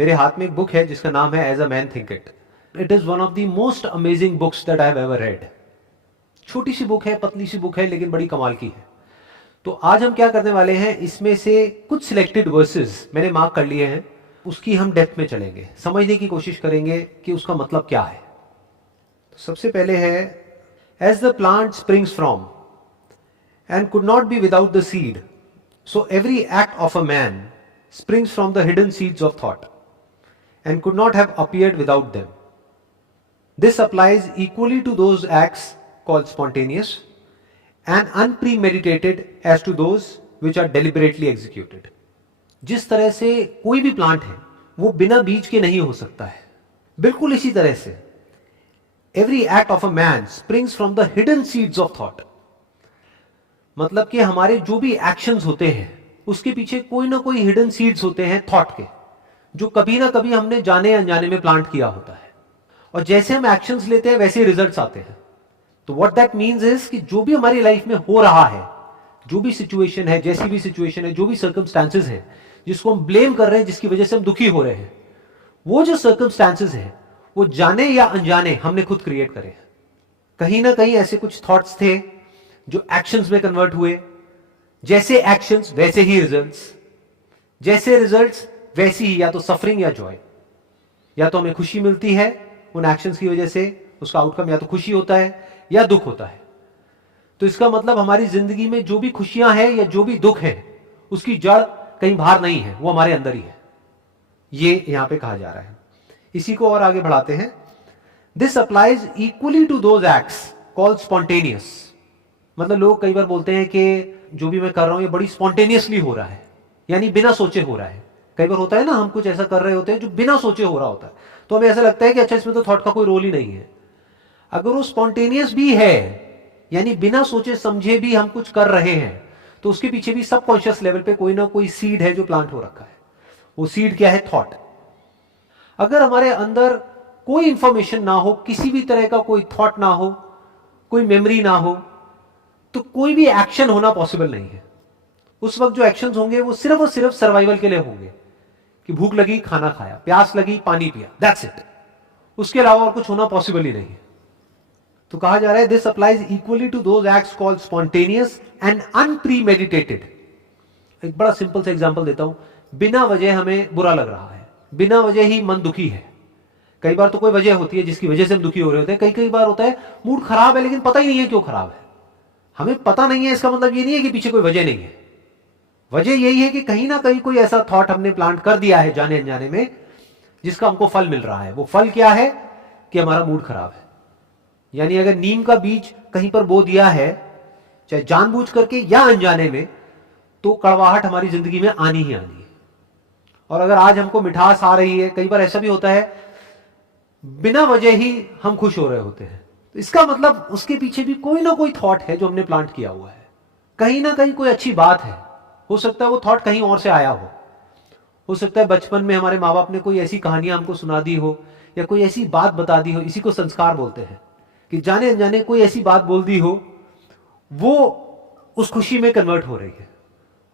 मेरे हाथ में एक बुक है जिसका नाम है as a man thinketh. It is one of the most amazing books that I have ever read. छोटी सी बुक है, पतली सी बुक है, लेकिन बड़ी कमाल की है. तो आज हम क्या करने वाले हैं, इसमें से कुछ सिलेक्टेड वर्सेस मैंने मार्क कर लिए हैं, उसकी हम डेप्थ में चलेंगे, समझने की कोशिश करेंगे कि उसका मतलब क्या है. तो सबसे पहले है, as the plant springs from and could not be without the seed, so every act of a man springs from the hidden seeds of thought and could not have appeared without them. This applies equally to those acts called spontaneous and unpremeditated as to those which are deliberately executed. जिस तरह से कोई भी plant है वो बिना बीज के नहीं हो सकता है, बिल्कुल इसी तरह से every act of a man springs from the hidden seeds of thought. मतलब कि हमारे जो भी एक्शंस होते हैं उसके पीछे कोई ना कोई हिडन सीड्स होते हैं थॉट के, जो कभी ना कभी हमने जाने अनजाने में प्लांट किया होता है. और जैसे हम एक्शंस लेते हैं वैसे रिजल्ट्स आते हैं. तो व्हाट दैट मीन्स इज कि जो भी हमारी लाइफ में हो रहा है, जो भी सिचुएशन है, जैसी भी सिचुएशन है, जो भी सर्कमस्टांसेस है जिसको हम ब्लेम कर रहे हैं, जिसकी वजह से हम दुखी हो रहे हैं, वो जो सर्कमस्टांसेस है वो जाने या अनजाने हमने खुद क्रिएट करे हैं. कहीं ना कहीं ऐसे कुछ थॉट्स थे जो एक्शंस में कन्वर्ट हुए. जैसे एक्शंस वैसे ही रिजल्ट्स, जैसे रिजल्ट्स वैसी ही या तो सफरिंग या जॉय. या तो हमें खुशी मिलती है उन एक्शंस की वजह से, उसका आउटकम या तो खुशी होता है या दुख होता है. तो इसका मतलब हमारी जिंदगी में जो भी खुशियां हैं या जो भी दुख है उसकी जड़ कहीं बाहर नहीं है, वो हमारे अंदर ही है. ये यहां पे कहा जा रहा है. इसी को और आगे बढ़ाते हैं. This applies equally to those acts called spontaneous. मतलब लोग कई बार बोलते हैं कि जो भी मैं कर रहा हूं ये बड़ी स्पॉन्टेनियसली हो रहा है, यानी बिना सोचे हो रहा है. कई बार होता है ना, हम कुछ ऐसा कर रहे होते हैं जो बिना सोचे हो रहा होता है, तो हमें ऐसा लगता है कि अच्छा इसमें तो थॉट का कोई रोल ही नहीं है. अगर वो स्पॉन्टेनियस भी है, यानी बिना सोचे समझे भी हम कुछ कर रहे हैं, तो उसके पीछे भी सबकॉन्शियस लेवल पे कोई ना कोई सीड है जो प्लांट हो रखा है. वो सीड क्या है? थॉट. अगर हमारे अंदर कोई इंफॉर्मेशन ना हो, किसी भी तरह का कोई थॉट ना हो, कोई मेमोरी ना हो, तो कोई भी एक्शन होना पॉसिबल नहीं है. उस वक्त जो एक्शंस होंगे वो सिर्फ और सिर्फ सर्वाइवल के लिए होंगे, कि भूख लगी खाना खाया, प्यास लगी पानी पिया, दैट्स इट. उसके अलावा और कुछ होना पॉसिबल ही नहीं है. तो कहा जा रहा है this applies equally to those acts called spontaneous and unpremeditated. एक बड़ा सिंपल सा एग्जांपल देता हूं. बिना वजह हमें बुरा लग रहा है, बिना वजह ही मन दुखी है. कई बार तो कोई वजह होती है जिसकी वजह से हम दुखी हो रहे होते हैं. कई कई बार होता है मूड खराब है लेकिन पता ही नहीं है क्यों खराब है. हमें पता नहीं है, इसका मतलब ये नहीं है कि पीछे कोई वजह नहीं है. वजह यही है कि कहीं ना कहीं कोई ऐसा थॉट हमने प्लांट कर दिया है जाने अनजाने में, जिसका हमको फल मिल रहा है. वो फल क्या है? कि हमारा मूड खराब है. यानी अगर नीम का बीज कहीं पर बो दिया है, चाहे जानबूझ करके या अनजाने में, तो कड़वाहट हमारी जिंदगी में आनी ही आनी है. और अगर आज हमको मिठास आ रही है, कई बार ऐसा भी होता है बिना वजह ही हम खुश हो रहे होते हैं, तो इसका मतलब उसके पीछे भी कोई ना कोई थॉट है जो हमने प्लांट किया हुआ है. कहीं ना कहीं कोई अच्छी बात है. हो सकता है वो थॉट कहीं और से आया हो सकता है बचपन में हमारे माँ बाप ने कोई ऐसी कहानियां हमको सुना दी हो, या कोई ऐसी बात बता दी हो. इसी को संस्कार बोलते हैं, कि जाने अनजाने कोई ऐसी बात बोल दी हो, वो उस खुशी में कन्वर्ट हो रही है.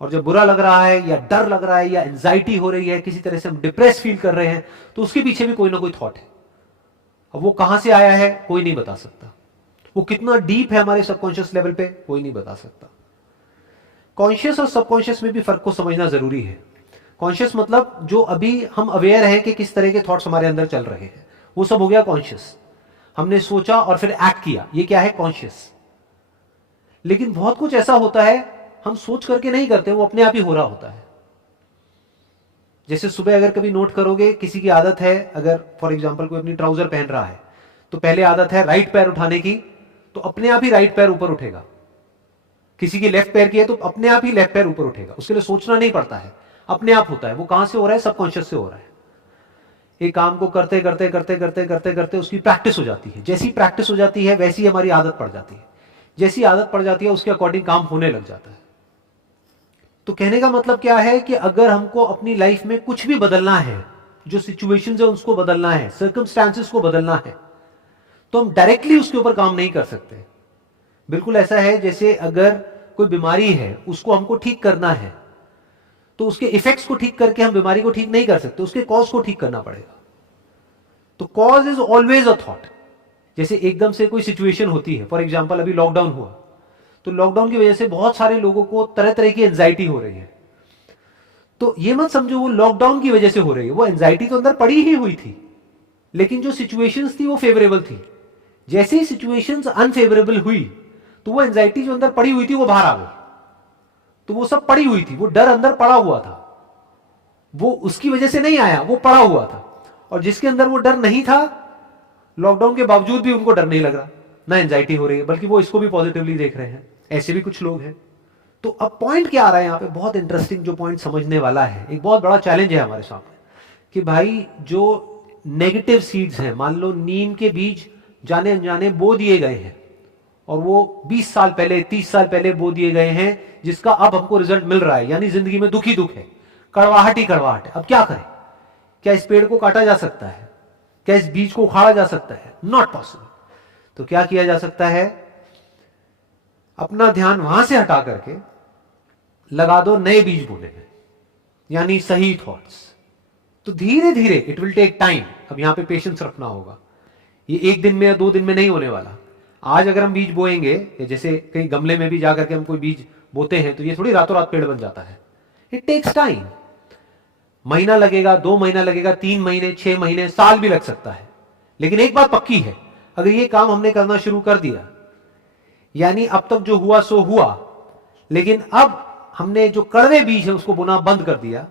और जब बुरा लग रहा है या डर लग रहा है या एंजाइटी हो रही है, किसी तरह से हम डिप्रेस फील कर रहे हैं, तो उसके पीछे भी कोई ना कोई थॉट है. अब वो कहां से आया है कोई नहीं बता सकता. वो कितना डीप है हमारे सबकॉन्शियस लेवल पे कोई नहीं बता सकता. कॉन्शियस और सबकॉन्शियस में भी फर्क को समझना जरूरी है. कॉन्शियस मतलब जो अभी हम अवेयर हैं कि किस तरह के थॉट्स हमारे अंदर चल रहे हैं, वो सब हो गया कॉन्शियस. हमने सोचा और फिर एक्ट किया, ये क्या है? कॉन्शियस. लेकिन बहुत कुछ ऐसा होता है हम सोच करके नहीं करते, वो अपने आप ही हो रहा होता है. जैसे सुबह अगर कभी नोट करोगे, किसी की आदत है, अगर फॉर एग्जांपल कोई अपनी ट्राउजर पहन रहा है, तो पहले आदत है राइट पैर उठाने की, तो अपने आप ही राइट पैर ऊपर उठेगा. किसी की लेफ्ट पैर की है तो अपने आप ही लेफ्ट पैर ऊपर उठेगा. उसके लिए सोचना नहीं पड़ता है, अपने आप होता है. वो कहां से हो रहा है? सबकॉन्शियस से हो रहा है. एक काम को करते करते करते करते करते करते उसकी प्रैक्टिस हो जाती है. जैसी प्रैक्टिस हो जाती है वैसी हमारी आदत पड़ जाती है. जैसी आदत पड़ जाती है उसके अकॉर्डिंग काम होने लग जाता है. तो कहने का मतलब क्या है कि अगर हमको अपनी लाइफ में कुछ भी बदलना है, जो सिचुएशंस है उसको बदलना है, सर्कमस्टांसेस को बदलना है, तो हम डायरेक्टली उसके ऊपर काम नहीं कर सकते. बिल्कुल ऐसा है जैसे अगर कोई बीमारी है उसको हमको ठीक करना है, तो उसके इफेक्ट्स को ठीक करके हम बीमारी को ठीक नहीं कर सकते, उसके कॉज को ठीक करना पड़ेगा। तो cause is always a thought. जैसे एकदम से कोई सिचुएशन होती है, फॉर एग्जाम्पल अभी लॉकडाउन हुआ, तो लॉकडाउन की वजह से बहुत सारे लोगों को तरह तरह की एंजाइटी हो रही है। तो ये मत समझो वो लॉकडाउन की वजह से हो रही है, वो एंजाइटी तो अंदर पड़ी ही हुई थी, लेकिन जो सिचुएशंस थी वो फेवरेबल थी। जैसे ही सिचुएशंस अनफेवरेबल हुई तो वो एंजाइटी जो अंदर पड़ी हुई थी वो बाहर आ गई। तो वो सब पड़ी हुई थी, वो डर अंदर पड़ा हुआ था, वो उसकी वजह से नहीं आया, वो पड़ा हुआ था। और जिसके अंदर वो डर नहीं था, लॉकडाउन के बावजूद भी उनको डर नहीं लग रहा, ना एंजाइटी हो रही है, बल्कि वो इसको भी पॉजिटिवली देख रहे हैं। ऐसे भी कुछ लोग हैं। तो अब पॉइंट क्या आ रहा है यहाँ पे, बहुत इंटरेस्टिंग जो पॉइंट समझने वाला है, एक बहुत बड़ा चैलेंज है हमारे सामने, कि भाई जो नेगेटिव सीड्स हैं, मान लो नीम के बीज जाने अनजाने बो दिए गए हैं, और वो 20 साल पहले 30 साल पहले बो दिए गए हैं, जिसका अब हमको रिजल्ट मिल रहा है, यानी जिंदगी में दुख ही दुख है, कड़वाहट ही कड़वाहट है। अब क्या करें? क्या इस पेड़ को काटा जा सकता है? क्या इस बीज को उखाड़ा जा सकता है? Not possible. तो क्या किया जा सकता है? अपना ध्यान वहां से हटा करके लगा दो नए बीज बोने में, यानी सही थॉट्स। तो धीरे धीरे, इट विल टेक टाइम, अब यहां पे पेशेंस रखना होगा। ये एक दिन में या 2 दिन में नहीं होने वाला। आज अगर हम बीज बोएंगे, या जैसे कहीं गमले में भी जाकर के हम कोई बीज बोते हैं, तो ये थोड़ी रातों रात पेड़ बन जाता है। It takes time. महीना लगेगा, 2 महीना लगेगा, 3 महीने, 6 महीने, साल भी लग सकता है। लेकिन एक बात पक्की है, अगर ये काम हमने करना शुरू कर दिया, यानी अब तक जो हुआ सो हुआ, लेकिन अब हमने जो कड़वे बीज है उसको बोना बंद कर दिया,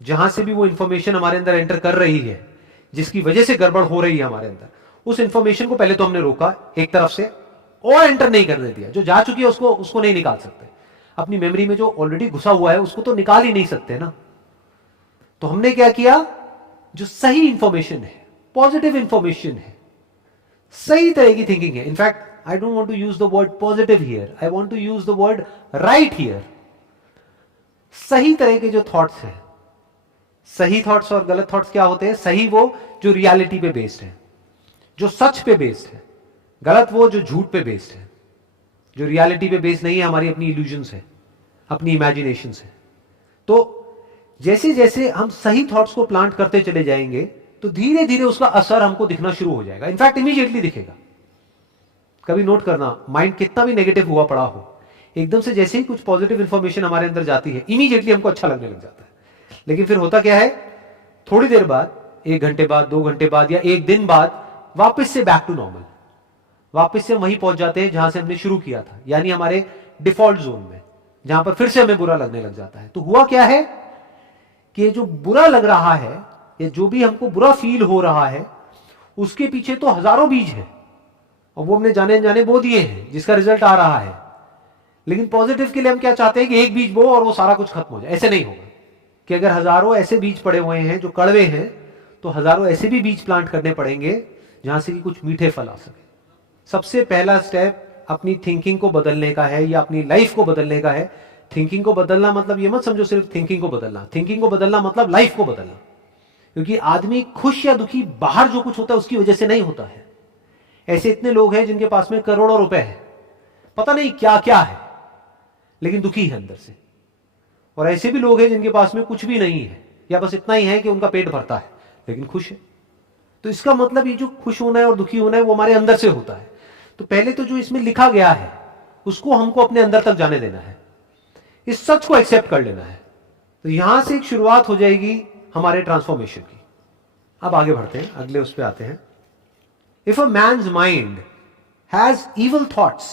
जहां से भी वो इंफॉर्मेशन हमारे अंदर एंटर कर रही है, जिसकी वजह से गड़बड़ हो रही है हमारे अंदर, उस इंफॉर्मेशन को पहले तो हमने रोका एक तरफ से, और एंटर नहीं करने दिया। जो जा चुकी है उसको नहीं निकाल सकते। अपनी मेमोरी में जो ऑलरेडी घुसा हुआ है उसको तो निकाल ही नहीं सकते ना। तो हमने क्या किया, जो सही इंफॉर्मेशन है, पॉजिटिव इंफॉर्मेशन है, सही तरह की थिंकिंग है, in fact I don't want to use the word positive here, I want to use the word right here. सही तरह के जो थॉट्स हैं, सही थॉट्स और गलत थॉट्स क्या होते हैं? सही वो जो रियलिटी पे बेस्ड है, जो सच पे बेस्ड है। गलत वो जो झूठ पे बेस्ड है, जो रियलिटी पे बेस्ड नहीं है, हमारी अपनी इल्यूजन्स है, अपनी इमेजिनेशन है। तो जैसे जैसे हम सही थॉट्स को प्लांट करते चले जाएंगे, तो धीरे धीरे उसका असर हमको दिखना शुरू हो जाएगा। इनफैक्ट इमीडिएटली दिखेगा। कभी नोट करना, माइंड कितना भी नेगेटिव हुआ पड़ा हो, एकदम से जैसे ही कुछ पॉजिटिव इंफॉर्मेशन हमारे अंदर जाती है, इमीडिएटली हमको अच्छा लगने लग जाता है। लेकिन फिर होता क्या है, थोड़ी देर बाद, 1 घंटे बाद, 2 घंटे बाद, या 1 दिन बाद, वापस से बैक टू नॉर्मल, वापस से वहीं पहुंच जाते हैं जहां से हमने शुरू किया था, यानी हमारे डिफॉल्ट जोन में, जहां पर फिर से हमें बुरा लगने लग जाता है। तो हुआ क्या है कि जो बुरा लग रहा है, या जो भी हमको बुरा फील हो रहा है, उसके पीछे तो हजारों बीज हैं, और वो हमने जाने अनजाने बो दिए हैं, जिसका रिजल्ट आ रहा है। लेकिन पॉजिटिव के लिए हम क्या चाहते हैं कि एक बीज बो और वो सारा कुछ खत्म हो जाए। ऐसे नहीं होगा, कि अगर हजारों ऐसे बीज पड़े हुए हैं जो कड़वे हैं, तो हजारों ऐसे भी बीज प्लांट करने पड़ेंगे जहां से कि कुछ मीठे फल आ सके। सबसे पहला स्टेप अपनी थिंकिंग को बदलने का है, या अपनी लाइफ को बदलने का है। थिंकिंग को बदलना मतलब ये मत समझो सिर्फ थिंकिंग को बदलना, थिंकिंग को बदलना मतलब लाइफ को बदलना। क्योंकि आदमी खुश या दुखी बाहर जो कुछ होता है उसकी वजह से नहीं होता है। ऐसे इतने लोग हैं जिनके पास में करोड़ों रुपए है, पता नहीं क्या क्या है, लेकिन दुखी है अंदर से। और ऐसे भी लोग हैं जिनके पास में कुछ भी नहीं है, या बस इतना ही है कि उनका पेट भरता है, लेकिन खुश है। तो इसका मतलब ये जो खुश होना है और दुखी होना है वो हमारे अंदर से होता है। तो पहले तो जो इसमें लिखा गया है उसको हमको अपने अंदर तक जाने देना है, इस सच को एक्सेप्ट कर लेना है। तो यहां से एक शुरुआत हो जाएगी हमारे ट्रांसफॉर्मेशन की। अब आगे बढ़ते हैं, अगले उस पे आते हैं। If a man's mind has evil thoughts,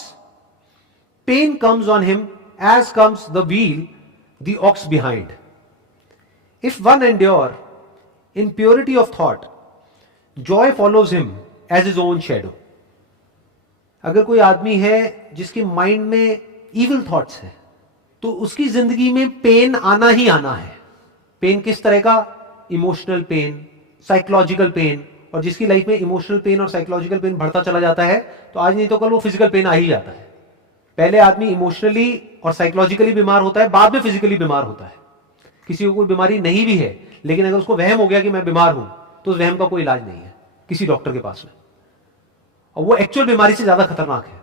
pain comes on him as comes the wheel the ox behind. If one endure in purity of thought, joy follows him as his own shadow. अगर कोई आदमी है जिसके mind में evil thoughts है, तो उसकी जिंदगी में पेन आना ही आना है। पेन किस तरह का? Emotional pain, psychological pen. और जिसकी लाइफ में इमोशनल पेन और साइकोलॉजिकल पेन बढ़ता चला जाता है, तो आज नहीं तो कल वो फिजिकल पेन आ ही जाता है। पहले आदमी इमोशनली और साइकोलॉजिकली बीमार होता है, बाद में फिजिकली बीमार होता है। किसी को कोई बीमारी नहीं भी है, लेकिन अगर उसको वहम हो गया कि मैं बीमार हूं, तो उस वहम का कोई इलाज नहीं है किसी डॉक्टर के पास में। और वो एक्चुअल बीमारी से ज्यादा खतरनाक है,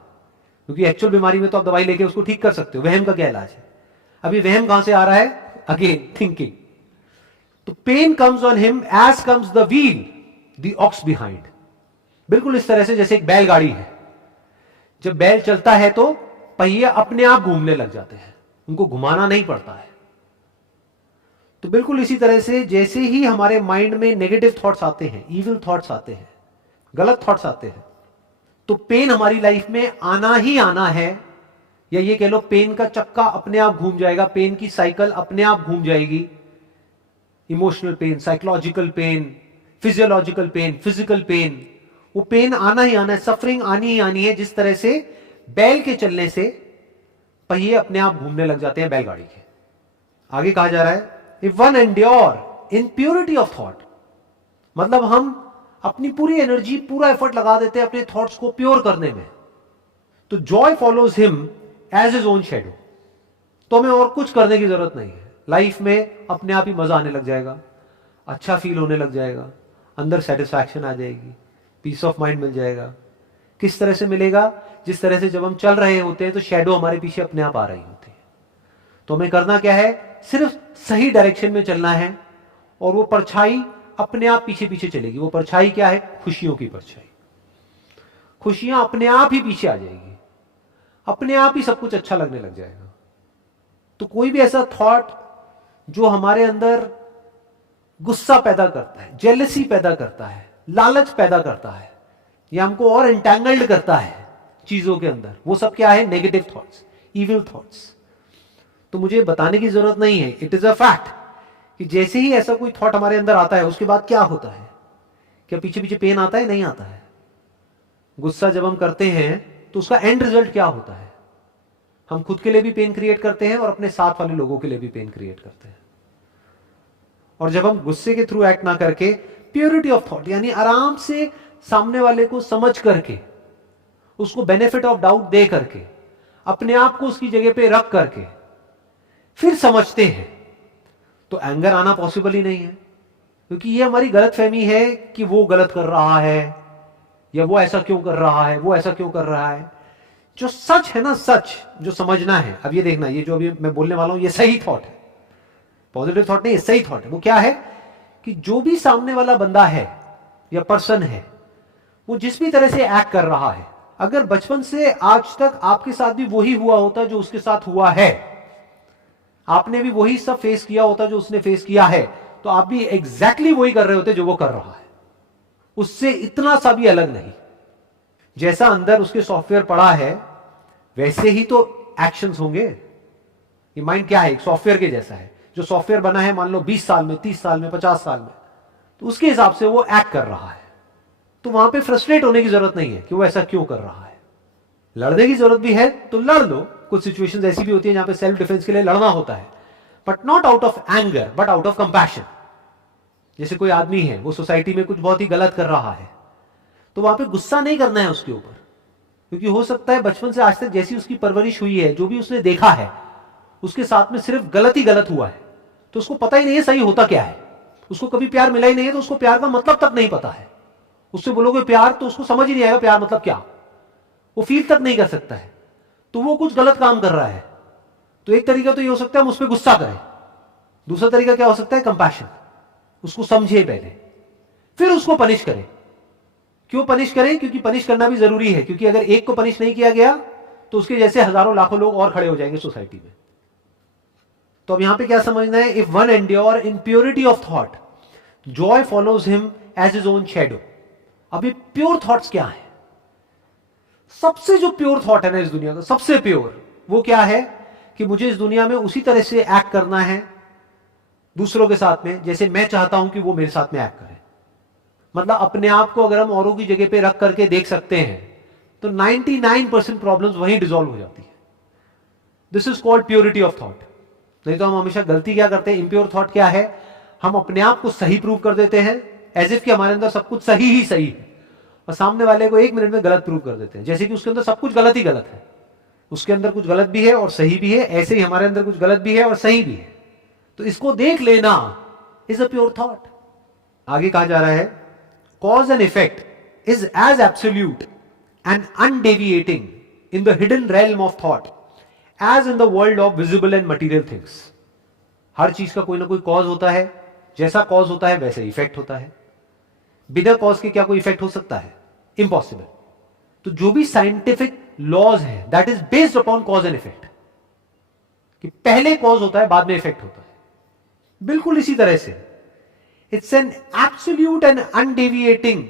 क्योंकि एक्चुअल बीमारी में तो आप दवाई लेके उसको ठीक कर सकते हो, वहम का क्या इलाज है? अभी वहम कहां से आ रहा है? Again thinking. तो pain comes on him as comes the wheel the ox behind. बिल्कुल इस तरह से जैसे एक बैलगाड़ी है, जब बैल चलता है तो पहिए अपने आप घूमने लग जाते हैं, उनको घुमाना नहीं पड़ता है। तो बिल्कुल इसी तरह से जैसे ही हमारे माइंड में नेगेटिव थॉट्स आते हैं, इविल थॉट्स आते हैं, गलत थॉट्स आते हैं, तो पेन हमारी लाइफ में आना ही आना है, या ये कह लो पेन का चक्का अपने आप घूम जाएगा, पेन की साइकिल अपने आप घूम जाएगी। Emotional pain, psychological pain, physiological pain, physical pain, वो पेन आना ही आना है, सफरिंग आनी ही आनी है। जिस तरह से बैल के चलने से पहिए अपने आप घूमने लग जाते हैं बैलगाड़ी के। आगे कहा जा रहा है if one endure in purity of thought, मतलब हम अपनी पूरी एनर्जी, पूरा एफर्ट लगा देते हैं अपने थॉट्स को प्योर करने में, तो joy follows him as his own shadow. तो हमें और कुछ करने की जरूरत नहीं है, लाइफ में अपने आप ही मजा आने लग जाएगा, अच्छा फील होने लग जाएगा, अंदर सेटिस्फैक्शन आ जाएगी, पीस ऑफ माइंड मिल जाएगा। किस तरह से मिलेगा? जिस तरह से जब हम चल रहे होते हैं तो शेडो हमारे पीछे अपने आप आ रही होती है। तो हमें करना क्या है? सिर्फ सही डायरेक्शन में चलना है, और वो परछाई अपने आप पीछे पीछे चलेगी। वो परछाई क्या है? खुशियों की परछाई। खुशियां अपने आप ही पीछे आ जाएगी, अपने आप ही सब कुछ अच्छा लगने लग जाएगा। तो कोई भी ऐसा थॉट जो हमारे अंदर गुस्सा पैदा करता है, जेलसी पैदा करता है, लालच पैदा करता है, या हमको और एंटैंगल्ड करता है चीजों के अंदर, वो सब क्या है? Negative thoughts, evil thoughts. तो मुझे बताने की जरूरत नहीं है, इट इज अ फैक्ट कि जैसे ही ऐसा कोई थॉट हमारे अंदर आता है उसके बाद क्या होता है? क्या पीछे पीछे पेन आता है? नहीं आता है। गुस्सा जब हम करते हैं तो उसका एंड रिजल्ट क्या होता है? हम खुद के लिए भी पेन क्रिएट करते हैं और अपने साथ वाले लोगों के लिए भी पेन क्रिएट करते हैं। और जब हम गुस्से के थ्रू एक्ट ना करके प्योरिटी ऑफ थॉट, यानी आराम से सामने वाले को समझ करके, उसको बेनिफिट ऑफ डाउट दे करके, अपने आप को उसकी जगह पे रख करके फिर समझते हैं, तो एंगर आना पॉसिबल ही नहीं है। क्योंकि ये हमारी गलत फहमी है कि वो गलत कर रहा है, या वो ऐसा क्यों कर रहा है, वो ऐसा क्यों कर रहा है। जो सच है ना, सच जो समझना है, अब ये देखना, ये जो अभी मैं बोलने वाला हूं ये सही थॉट है, पॉजिटिव थॉट नहीं, ये सही थॉट है। वो क्या है कि जो भी सामने वाला बंदा है या पर्सन है, वो जिस भी तरह से एक्ट कर रहा है, अगर बचपन से आज तक आपके साथ भी वही हुआ होता जो उसके साथ हुआ है, आपने भी वही सब फेस किया होता जो उसने फेस किया है, तो आप भी एग्जैक्टली वही कर रहे होते जो वो कर रहा है, उससे इतना सा भी अलग नहीं। जैसा अंदर उसके सॉफ्टवेयर पड़ा है वैसे ही तो एक्शंस होंगे। ये माइंड क्या है? एक सॉफ्टवेयर के जैसा है। जो सॉफ्टवेयर बना है मान लो 20 साल में, 30 साल में, 50 साल में, तो उसके हिसाब से वो एक्ट कर रहा है। तो वहां पे फ्रस्ट्रेट होने की जरूरत नहीं है कि वो ऐसा क्यों कर रहा है। लड़ने की जरूरत भी है तो लड़ लो, कुछ सिचुएशंस ऐसी भी होती है जहां पे सेल्फ डिफेंस के लिए लड़ना होता है, but not out of anger, but out of compassion. जैसे कोई आदमी है, वो सोसाइटी में कुछ बहुत ही गलत कर रहा है, तो वहां पे गुस्सा नहीं करना है उसके ऊपर, क्योंकि हो सकता है बचपन से आज तक जैसी उसकी परवरिश हुई है, जो भी उसने देखा है, उसके साथ में सिर्फ गलत ही गलत हुआ है, तो उसको पता ही नहीं है सही होता क्या है। उसको कभी प्यार मिला ही नहीं है, तो उसको प्यार का मतलब तक नहीं पता है। उससे बोलोगे प्यार, तो उसको समझ ही नहीं आएगा प्यार मतलब क्या, वो फील तक नहीं कर सकता है। तो वो कुछ गलत काम कर रहा है। तो एक तरीका तो ये हो सकता है हम उस पर गुस्सा करें, दूसरा तरीका क्या हो सकता है? कंपैशन। उसको समझे पहले, फिर उसको पनिश करें। क्यों पनिश करें? क्योंकि पनिश करना भी जरूरी है, क्योंकि अगर एक को पनिश नहीं किया गया तो उसके जैसे हजारों लाखों लोग और खड़े हो जाएंगे सोसाइटी में। तो अब यहां पे क्या समझना है? If one endure in purity of thought, joy follows him as his own shadow. अब ये प्योर थॉट्स क्या है? सबसे जो प्योर थॉट है ना इस दुनिया का, सबसे प्योर, वो क्या है कि मुझे इस दुनिया में उसी तरह से एक्ट करना है दूसरों के साथ में जैसे मैं चाहता हूं कि वो मेरे साथ में एक्ट करें। मतलब अपने आप को अगर हम औरों की जगह पे रख करके देख सकते हैं तो 99% प्रॉब्लम्स वहीं डिसॉल्व हो जाती है। This is called purity of thought. नहीं तो हम हमेशा गलती क्या करते हैं? इम्प्योर थॉट क्या है? हम अपने आप को सही प्रूव कर देते हैं, एज इफ कि हमारे अंदर सब कुछ सही ही सही है, और सामने वाले को 1 मिनट में गलत प्रूव कर देते हैं, जैसे कि उसके अंदर सब कुछ गलत ही गलत है। उसके अंदर कुछ गलत भी है और सही भी है, ऐसे ही हमारे अंदर कुछ गलत भी है और सही भी है। तो इसको देख लेना इज अ प्योर थॉट। आगे कहा जा रहा है cause and effect is as absolute and undeviating in the hidden realm of thought as in the world of visible and material things. हर चीज का कोई ना कोई कॉज होता है, जैसा कॉज होता है वैसे इफेक्ट होता है। बिना कॉज के क्या कोई इफेक्ट हो सकता है? इम्पॉसिबल। तो जो भी साइंटिफिक लॉज है that is based upon cos and effect, कि पहले कॉज होता है बाद में इफेक्ट होता है। बिल्कुल इसी तरह से it's an absolute and undeviating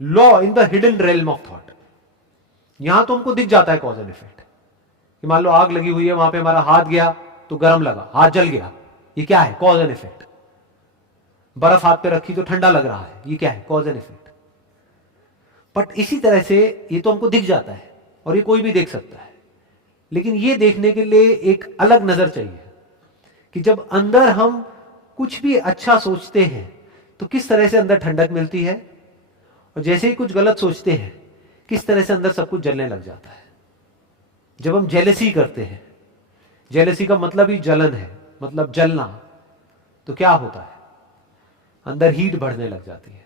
law in the hidden realm of thought. यहां तो हमको दिख जाता है कॉज एंड इफेक्ट, कि मान लो आग लगी हुई है, वहां पे हमारा हाथ गया तो गर्म लगा, हाथ जल गया, ये क्या है? Cause and effect. बर्फ हाथ पे रखी तो ठंडा लग रहा है, ये क्या है? Cause and effect. बट इसी तरह से ये तो हमको दिख जाता है और ये कोई भी देख सकता है, लेकिन ये देखने के लिए एक अलग नजर चाहिए कि जब अंदर हम कुछ भी अच्छा सोचते हैं तो किस तरह से अंदर ठंडक मिलती है, और जैसे ही कुछ गलत सोचते हैं किस तरह से अंदर सब कुछ जलने लग जाता है। जब हम जेलसी करते हैं, जेलसी का मतलब ही जलन है, मतलब जलना, तो क्या होता है? अंदर हीट बढ़ने लग जाती है।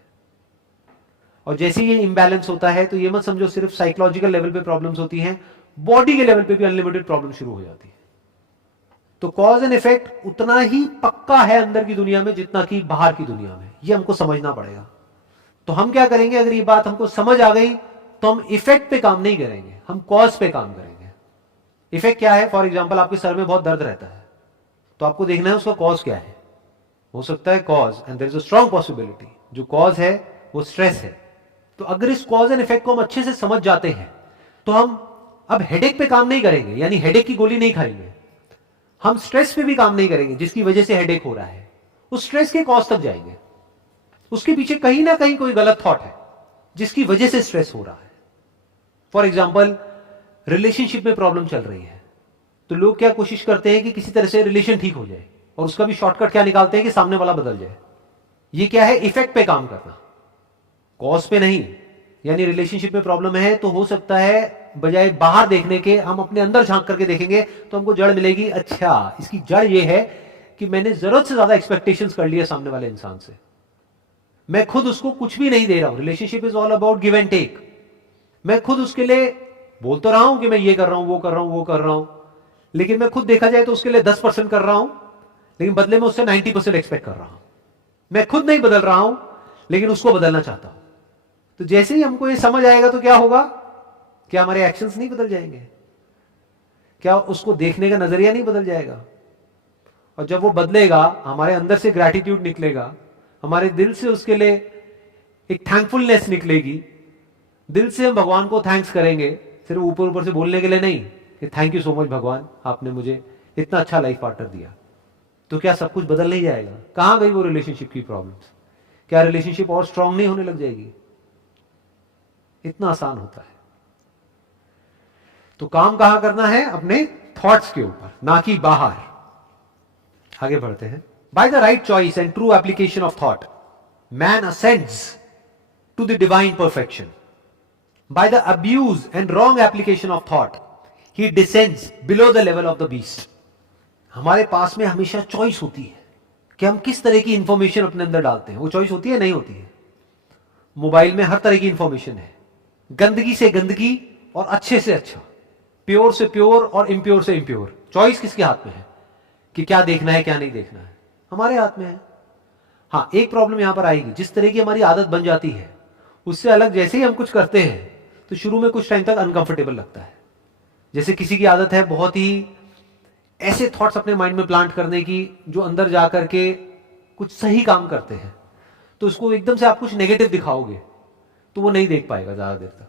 और जैसे ही ये इंबैलेंस होता है तो ये मत समझो सिर्फ साइकोलॉजिकल लेवल पे प्रॉब्लम्स होती हैं, बॉडी के लेवल पे भी अनलिमिटेड प्रॉब्लम शुरू हो जाती है। तो कॉज एंड इफेक्ट उतना ही पक्का है अंदर की दुनिया में जितना कि बाहर की दुनिया में, ये हमको समझना पड़ेगा। तो हम क्या करेंगे, अगर ये बात हमको समझ आ गई तो हम इफेक्ट पे काम नहीं करेंगे, हम कॉज पे काम करेंगे। इफेक्ट क्या है? फॉर एग्जाम्पल आपके सर में बहुत दर्द रहता है, तो आपको देखना है उसका कॉज क्या है। हो सकता है cause, and there is a strong possibility, जो कॉज है वो स्ट्रेस है। तो अगर इस कॉज एंड इफेक्ट को हम अच्छे से समझ जाते हैं तो हम अब हेडेक पे काम नहीं करेंगे, यानी हेडेक की गोली नहीं खाएंगे, हम स्ट्रेस पे भी काम नहीं करेंगे जिसकी वजह से हेडेक हो रहा है, उस स्ट्रेस के कॉज तक जाएंगे। उसके पीछे कहीं ना कहीं कोई गलत थॉट है जिसकी वजह से स्ट्रेस हो रहा है। फॉर एग्जाम्पल रिलेशनशिप में प्रॉब्लम चल रही है, तो लोग क्या कोशिश करते हैं कि किसी तरह से रिलेशन ठीक हो जाए, और उसका भी शॉर्टकट क्या निकालते हैं कि सामने वाला बदल जाए। ये क्या है? इफेक्ट पे काम करना, कॉज पे नहीं। यानी रिलेशनशिप में प्रॉब्लम है तो हो सकता है बजाय बाहर देखने के हम अपने अंदर झांक करके देखेंगे तो हमको जड़ मिलेगी, अच्छा इसकी जड़ ये है कि मैंने जरूरत से ज्यादा एक्सपेक्टेशंस कर लिया सामने वाले इंसान से, मैं खुद उसको कुछ भी नहीं दे रहा हूं। Relationship is all about give and take. मैं खुद उसके लिए बोल तो रहा हूं कि मैं ये कर रहा हूं, वो कर रहा हूं, वो कर रहा हूं, लेकिन मैं खुद देखा जाए तो उसके लिए 10% कर रहा हूं, लेकिन बदले में उससे 90% एक्सपेक्ट कर रहा हूं। मैं खुद नहीं बदल रहा हूं लेकिन उसको बदलना चाहता हूं। तो जैसे ही हमको ये समझ आएगा तो क्या होगा? क्या हमारे एक्शंस नहीं बदल जाएंगे? क्या उसको देखने का नजरिया नहीं बदल जाएगा? और जब वो बदलेगा, हमारे अंदर से ग्रैटिट्यूड निकलेगा, हमारे दिल से उसके लिए एक थैंकफुलनेस निकलेगी, दिल से हम भगवान को थैंक्स करेंगे, सिर्फ ऊपर ऊपर से बोलने के लिए नहीं कि थैंक यू सो मच भगवान, आपने मुझे इतना अच्छा लाइफ पार्टनर दिया। तो क्या सब कुछ बदल नहीं जाएगा? कहां गई वो रिलेशनशिप की प्रॉब्लम्स? क्या रिलेशनशिप और स्ट्रांग नहीं होने लग जाएगी? इतना आसान होता है। तो काम कहां करना है? अपने थॉट्स के ऊपर, ना कि बाहर। आगे बढ़ते हैं। By the right choice and true application of thought man ascends to the divine perfection. By the abuse and wrong application of thought he descends below the level of the beast. हमारे पास में हमेशा choice होती है कि हम किस तरह की इंफॉर्मेशन अपने अंदर डालते हैं। वो चॉइस होती है, नहीं होती है? मोबाइल में हर तरह की इंफॉर्मेशन है, गंदगी से गंदगी और अच्छे से अच्छा, प्योर से प्योर और इम्प्योर से इम्प्योर। चॉइस किसके हाथ में है कि क्या देखना है क्या नहीं देखना है? हमारे हाथ में है। हाँ, एक प्रॉब्लम यहां पर आएगी, जिस तरह की हमारी आदत बन जाती है उससे अलग जैसे ही हम कुछ करते हैं तो शुरू में कुछ टाइम तक अनकंफर्टेबल लगता है। जैसे किसी की आदत है बहुत ही ऐसे थॉट्स अपने माइंड में प्लांट करने की जो अंदर जाकर के कुछ सही काम करते हैं, तो उसको एकदम से आप कुछ नेगेटिव दिखाओगे तो वो नहीं देख पाएगा ज्यादा देर तक,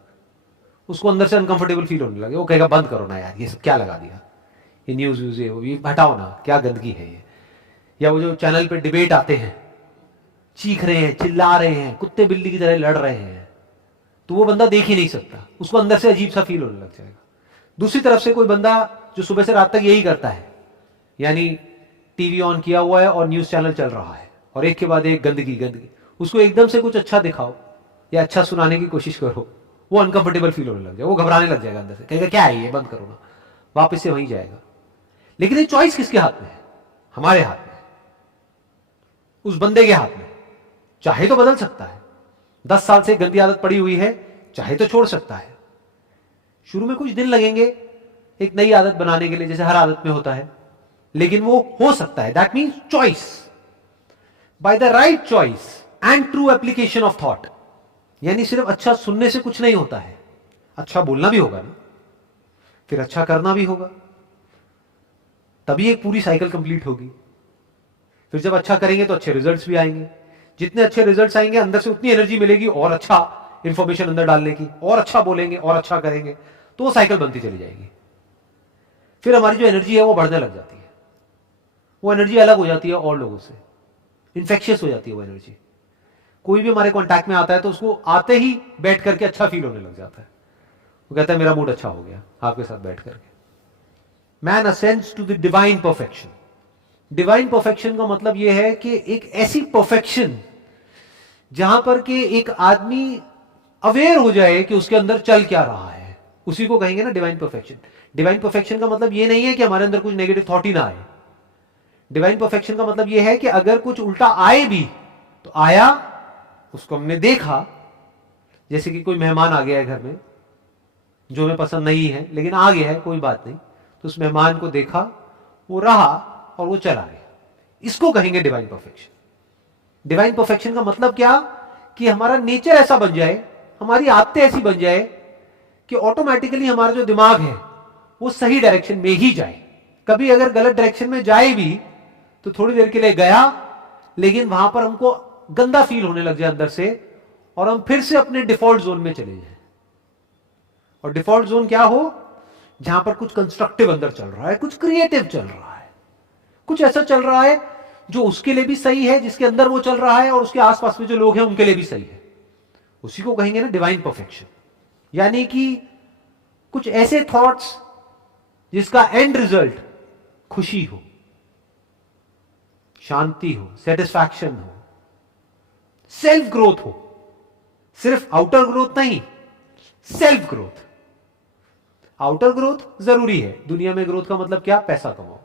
उसको अंदर से अनकंफर्टेबल फील होने लगे, वो कहेगा बंद करो ना यार, ये सब क्या लगा दिया, ये न्यूज व्यूज ये हटाओ ना, क्या गंदगी है ये। या वो जो चैनल पे डिबेट आते हैं, चीख रहे हैं, चिल्ला रहे हैं, कुत्ते बिल्ली की तरह लड़ रहे हैं, तो वो बंदा देख ही नहीं सकता, उसको अंदर से अजीब सा फील होने लग जाएगा। दूसरी तरफ से कोई बंदा जो सुबह से रात तक यही करता है, यानी टीवी ऑन किया हुआ है और न्यूज चैनल चल रहा है और एक के बाद एक गंदगी गंदगी, उसको एकदम से कुछ अच्छा दिखाओ या अच्छा सुनाने की कोशिश करो, वो अनकंफर्टेबल फील होने लग जाएगा, वो घबराने लग जाएगा अंदर से, कहेगा क्या है ये, बंद करो ना, वापस से वहीं जाएगा। लेकिन ये चॉइस किसके हाथ में है? हमारे हाथ में, उस बंदे के हाथ में। चाहे तो बदल सकता है, 10 साल से गंदी आदत पड़ी हुई है, चाहे तो छोड़ सकता है। शुरू में कुछ दिन लगेंगे एक नई आदत बनाने के लिए, जैसे हर आदत में होता है, लेकिन वो हो सकता है। That means choice, bye the right choice and true application of thought. यानी सिर्फ अच्छा सुनने से कुछ नहीं होता है, अच्छा बोलना भी होगा ना, फिर अच्छा करना भी होगा, तभी एक पूरी साइकिल कंप्लीट होगी। फिर जब अच्छा करेंगे तो अच्छे रिजल्ट्स भी आएंगे, जितने अच्छे रिजल्ट्स आएंगे अंदर से उतनी एनर्जी मिलेगी और अच्छा इंफॉर्मेशन अंदर डालने की, और अच्छा बोलेंगे और अच्छा करेंगे, तो वो साइकिल बनती चली जाएगी। फिर हमारी जो एनर्जी है वो बढ़ने लग जाती है, वो एनर्जी अलग हो जाती है और लोगों से, इन्फेक्शियस हो जाती है वो एनर्जी। कोई भी हमारे कांटेक्ट में आता है तो उसको आते ही बैठ करके अच्छा फील होने लग जाता है, वो कहता है मेरा मूड अच्छा हो गया आपके साथ बैठ करके। Man ascends to the divine perfection. Divine perfection का मतलब यह है कि एक ऐसी परफेक्शन जहां पर कि एक आदमी अवेयर हो जाए कि उसके अंदर चल क्या रहा है, उसी को कहेंगे ना डिवाइन परफेक्शन। डिवाइन परफेक्शन का मतलब यह नहीं है कि हमारे अंदर कुछ नेगेटिव थॉट ही ना आए। डिवाइन परफेक्शन का मतलब यह है कि अगर कुछ उल्टा आए भी तो आया, उसको हमने देखा, जैसे कि कोई मेहमान आ गया है घर में जो हमें पसंद नहीं है लेकिन आ गया है, कोई बात नहीं, तो उस मेहमान को देखा, वो रहा और वो चला गया, इसको कहेंगे डिवाइन परफेक्शन। डिवाइन परफेक्शन का मतलब क्या, कि हमारा नेचर ऐसा बन जाए, हमारी आदतें ऐसी बन जाए कि ऑटोमेटिकली हमारा जो दिमाग है वो सही डायरेक्शन में ही जाए। कभी अगर गलत डायरेक्शन में जाए भी तो थोड़ी देर के लिए गया, लेकिन वहां पर हमको गंदा फील होने लग जाए अंदर से, और हम फिर से अपने डिफॉल्ट जोन में चले जाए। और डिफॉल्ट जोन क्या हो, जहां पर कुछ कंस्ट्रक्टिव अंदर चल रहा है, कुछ क्रिएटिव चल रहा है, कुछ ऐसा चल रहा है जो उसके लिए भी सही है, जिसके अंदर वो चल रहा है, और उसके आसपास में जो लोग हैं उनके लिए भी सही है, उसी को कहेंगे ना डिवाइन परफेक्शन। यानी कि कुछ ऐसे थॉट्स जिसका एंड रिजल्ट खुशी हो, शांति हो, सेटिस्फैक्शन हो, सेल्फ ग्रोथ हो। सिर्फ आउटर ग्रोथ नहीं, सेल्फ ग्रोथ। आउटर ग्रोथ जरूरी है, दुनिया में ग्रोथ का मतलब क्या, पैसा कमाओ,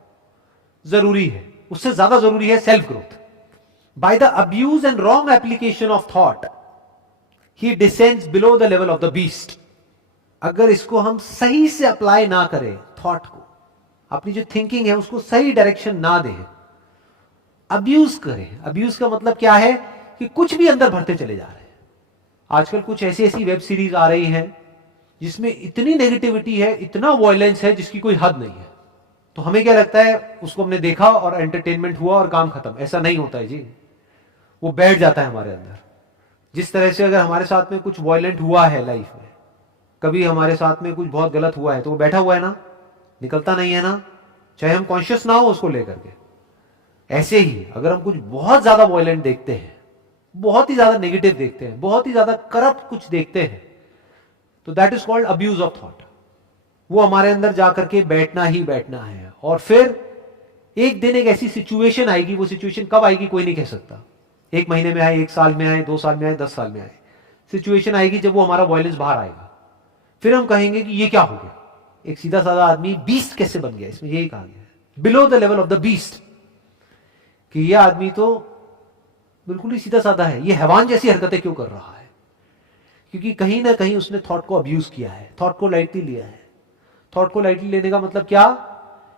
जरूरी है, उससे ज्यादा जरूरी है self growth. Bye the abuse and wrong application of thought he descends below the level of the beast. अगर इसको हम सही से अप्लाई ना करें, थॉट को, अपनी जो थिंकिंग है उसको सही डायरेक्शन ना दें, अब्यूज करें। अब्यूज का मतलब क्या है, कि कुछ भी अंदर भरते चले जा रहे हैं। आजकल कुछ ऐसी ऐसी वेब सीरीज आ रही हैं जिसमें इतनी नेगेटिविटी है, इतना वायलेंस है जिसकी कोई हद नहीं है। तो हमें क्या लगता है, उसको हमने देखा और एंटरटेनमेंट हुआ और काम खत्म। ऐसा नहीं होता है जी, वो बैठ जाता है हमारे अंदर। जिस तरह से अगर हमारे साथ में कुछ वायलेंट हुआ है लाइफ में, कभी हमारे साथ में कुछ बहुत गलत हुआ है, तो वो बैठा हुआ है ना, निकलता नहीं है ना, चाहे हम कॉन्शियस ना हो उसको लेकर के। ऐसे ही अगर हम कुछ बहुत ज्यादा वायलेंट देखते हैं, बहुत ही ज्यादा नेगेटिव देखते हैं, बहुत ही ज्यादा करप्ट कुछ देखते हैं, तो that is called abuse of thought. वो हमारे अंदर जाकर के बैठना ही बैठना है। और फिर एक दिन एक ऐसी सिचुएशन आएगी, वो सिचुएशन कब आएगी कोई नहीं कह सकता, 1 महीने में आए, 1 साल में आए, 2 साल में आए, 10 साल में आए, सिचुएशन आएगी जब वो हमारा वायलेंस बाहर आएगा। फिर हम कहेंगे कि ये क्या हो गया, एक सीधा साधा आदमी बीस्ट कैसे बन गया, इसमें यही कहा गया है, below the level of the beast, कि ये आदमी तो बिल्कुल ही सीधा साधा है, ये हैवान जैसी हरकतें क्यों कर रहा है, क्योंकि कहीं ना कहीं उसने थॉट को अब्यूज किया है, थॉट को लाइटली लिया है। थॉट को लाइटली लेने का मतलब क्या,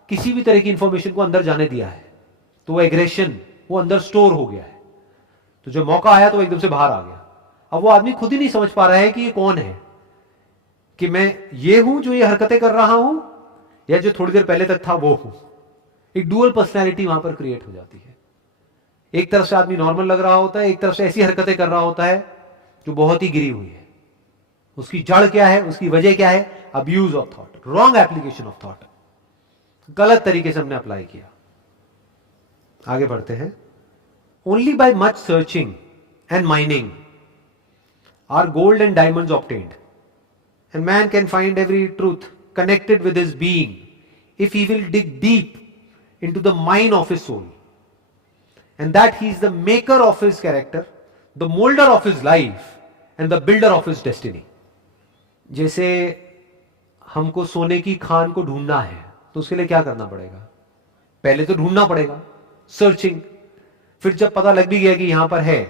किसी भी तरह की इंफॉर्मेशन को अंदर जाने दिया है, तो वो एग्रेशन वो अंदर स्टोर हो गया है, तो जब मौका आया तो वो एकदम से बाहर आ गया। अब वो आदमी खुद ही नहीं समझ पा रहा है कि ये कौन है, कि मैं ये हूं जो ये हरकतें कर रहा हूं, या जो थोड़ी देर पहले तक था वो हूं। एक डुअल पर्सनैलिटी वहां पर क्रिएट हो जाती है। एक तरफ से आदमी नॉर्मल लग रहा होता है, एक तरफ से ऐसी हरकतें कर रहा होता है जो बहुत ही गिरी हुई है। उसकी जड़ क्या है, उसकी वजह क्या है, abuse of thought, wrong application of thought, गलत तरीके से हमने अप्लाई किया। आगे बढ़ते हैं। Only by much searching and mining are gold and diamonds obtained, and man can find every truth connected with his being if he will dig deep into the mine of his soul, and that he is the maker of his character, the molder of his life and the builder of his destiny. जैसे हमको सोने की खान को ढूंढना है तो उसके लिए क्या करना पड़ेगा, पहले तो ढूंढना पड़ेगा, सर्चिंग। फिर जब पता लग भी गया कि यहां पर है,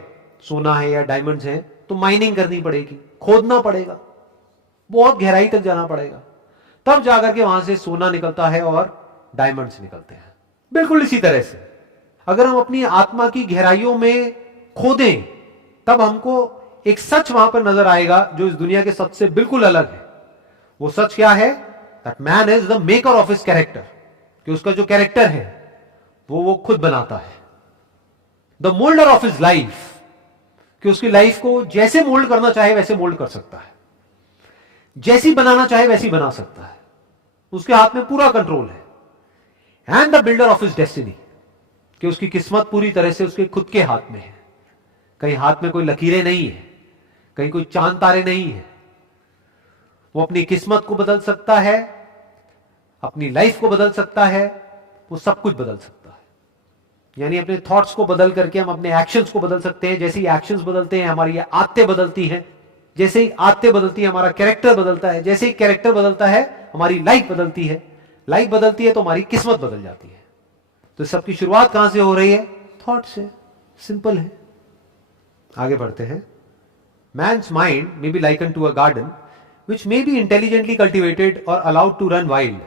सोना है या डायमंड्स हैं, तो माइनिंग करनी पड़ेगी, खोदना पड़ेगा, बहुत गहराई तक जाना पड़ेगा, तब जाकर के वहां से सोना निकलता है और डायमंड्स निकलते हैं। बिल्कुल इसी तरह से अगर हम अपनी आत्मा की गहराइयों में खोदें तब हमको एक सच वहां पर नजर आएगा जो इस दुनिया के सच से बिल्कुल अलग है। वो सच क्या है? That man is the maker of his character, कि उसका जो कैरेक्टर है वो खुद बनाता है। The moulder of his life, कि उसकी लाइफ को जैसे मोल्ड करना चाहे वैसे मोल्ड कर सकता है, जैसी बनाना चाहे वैसी बना सकता है, उसके हाथ में पूरा कंट्रोल है। And the builder of his destiny, कि उसकी किस्मत पूरी तरह से उसके खुद के हाथ में है। कहीं हाथ में कोई लकीरें नहीं है, कहीं कोई चांद तारे नहीं है। वो अपनी किस्मत को बदल सकता है, अपनी लाइफ को बदल सकता है, वो सब कुछ बदल सकता है। यानी अपने थॉट्स को बदल करके हम अपने एक्शंस को बदल सकते हैं। जैसे ही एक्शंस बदलते हैं हमारी ये आदतें बदलती हैं, जैसे ही आदतें बदलती है हमारा कैरेक्टर बदलता है, जैसे ही कैरेक्टर बदलता है हमारी लाइफ बदलती है, लाइफ बदलती है तो हमारी किस्मत बदल जाती है। तो सबकी शुरुआत कहां से हो रही है? थॉट से। सिंपल है। आगे बढ़ते हैं। Man's mind may be likened to a garden which may be intelligently cultivated or allowed to run wild.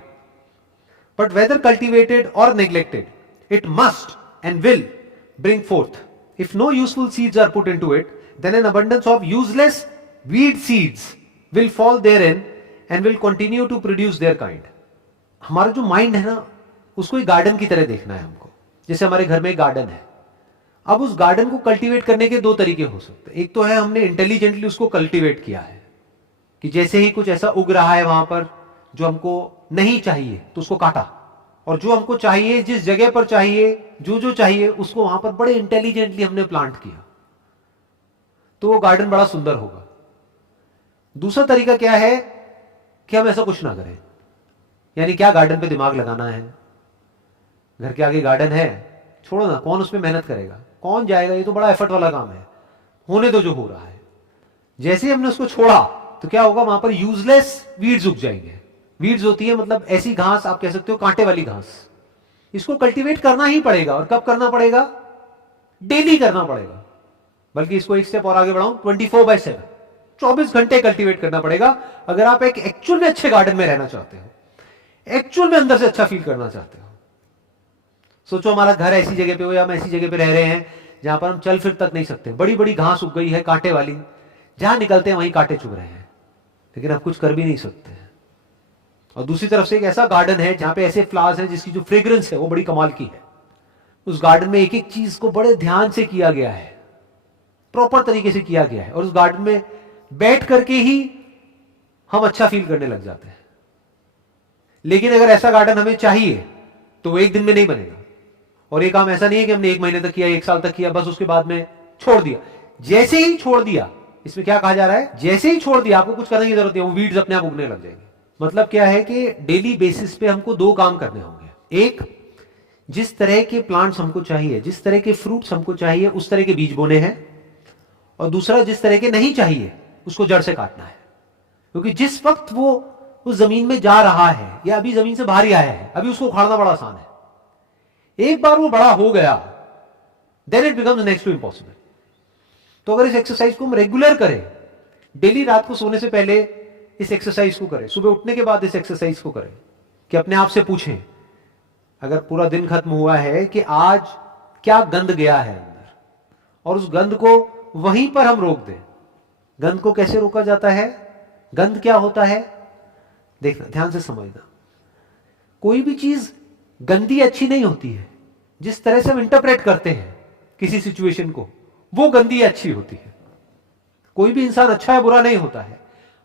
But whether cultivated or neglected, it must and will bring forth. If no useful seeds are put into it, then an abundance of useless weed seeds will fall therein and will continue to produce their kind. हमारा जो mind है ना, उसको एक garden की तरह देखना है हमको। जैसे हमारे घर में एक गार्डन है, अब उस गार्डन को कल्टीवेट करने के दो तरीके हो सकते हैं। एक तो है हमने इंटेलिजेंटली उसको कल्टीवेट किया है, कि जैसे ही कुछ ऐसा उग रहा है वहां पर जो हमको नहीं चाहिए तो उसको काटा, और जो हमको चाहिए, जिस जगह पर चाहिए, जो जो चाहिए उसको वहां पर बड़े इंटेलिजेंटली हमने प्लांट किया, तो वो गार्डन बड़ा सुंदर होगा। दूसरा तरीका क्या है कि हम ऐसा कुछ ना करें। यानी क्या गार्डन पे दिमाग लगाना है? घर के आगे गार्डन है, छोड़ो ना, कौन उसमें मेहनत करेगा, कौन जाएगा, ये तो बड़ा एफर्ट वाला काम है, होने दो जो हो रहा है। जैसे ही हमने उसको छोड़ा तो क्या होगा, वहां पर यूजलेस वीड्स उग जाएंगे। वीड्स होती है मतलब ऐसी घास, आप कह सकते हो कांटे वाली घास। इसको कल्टीवेट करना ही पड़ेगा। और कब करना पड़ेगा? डेली करना पड़ेगा। बल्कि इसको एक स्टेप और आगे बढ़ाऊं, 24/7, 24 घंटे कल्टीवेट करना पड़ेगा अगर आप एक एक्चुअल में अच्छे गार्डन में रहना चाहते हो, एक्चुअल में अंदर से अच्छा फील करना चाहते हो। सोचो हमारा घर ऐसी जगह पे हो या हम ऐसी जगह पे रह रहे हैं जहां पर हम चल फिर तक नहीं सकते, बड़ी बड़ी घास उग गई है कांटे वाली, जहां निकलते हैं वहीं कांटे चुभ रहे हैं, लेकिन आप कुछ कर भी नहीं सकते हैं। और दूसरी तरफ से एक ऐसा गार्डन है जहां पे ऐसे फ्लावर्स हैं जिसकी जो फ्रेग्रेंस है वो बड़ी कमाल की है। उस गार्डन में एक एक चीज को बड़े ध्यान से किया गया है, प्रॉपर तरीके से किया गया है, और उस गार्डन में बैठ करके ही हम अच्छा फील करने लग जाते हैं। लेकिन अगर ऐसा गार्डन हमें चाहिए तो वो एक दिन में नहीं बनेगा। और ये काम ऐसा नहीं है कि हमने 1 महीने तक किया, 1 साल तक किया, बस उसके बाद में छोड़ दिया। जैसे ही छोड़ दिया, इसमें क्या कहा जा रहा है, जैसे ही छोड़ दिया, आपको कुछ करने की जरूरत नहीं है, वो वीड्स अपने आप उगने लग जाएंगे। मतलब क्या है कि डेली बेसिस पे हमको दो काम करने होंगे। एक, जिस तरह के प्लांट्स हमको चाहिए, जिस तरह के फ्रूट्स हमको चाहिए, उस तरह के बीज बोने हैं। और दूसरा, जिस तरह के नहीं चाहिए उसको जड़ से काटना है। क्योंकि जिस वक्त वो उस जमीन में जा रहा है या अभी जमीन से बाहर ही आया है, अभी उसको उखाड़ना बड़ा आसान है। एक बार वो बड़ा हो गया, then it becomes next to impossible. तो अगर इस एक्सरसाइज को हम रेगुलर करें, डेली रात को सोने से पहले इस एक्सरसाइज को करें, सुबह उठने के बाद इस एक्सरसाइज को करें, कि अपने आप से पूछें, अगर पूरा दिन खत्म हुआ है, कि आज क्या गंद गया है अंदर, और उस गंद को वहीं पर हम रोक दें। गंद को कैसे रोका जाता है? गंद क्या होता है देखना, ध्यान से समझना। कोई भी चीज गंदी अच्छी नहीं होती है। जिस तरह से हम इंटरप्रेट करते हैं किसी सिचुएशन को, वो गंदी अच्छी होती है। कोई भी इंसान अच्छा है बुरा नहीं होता है,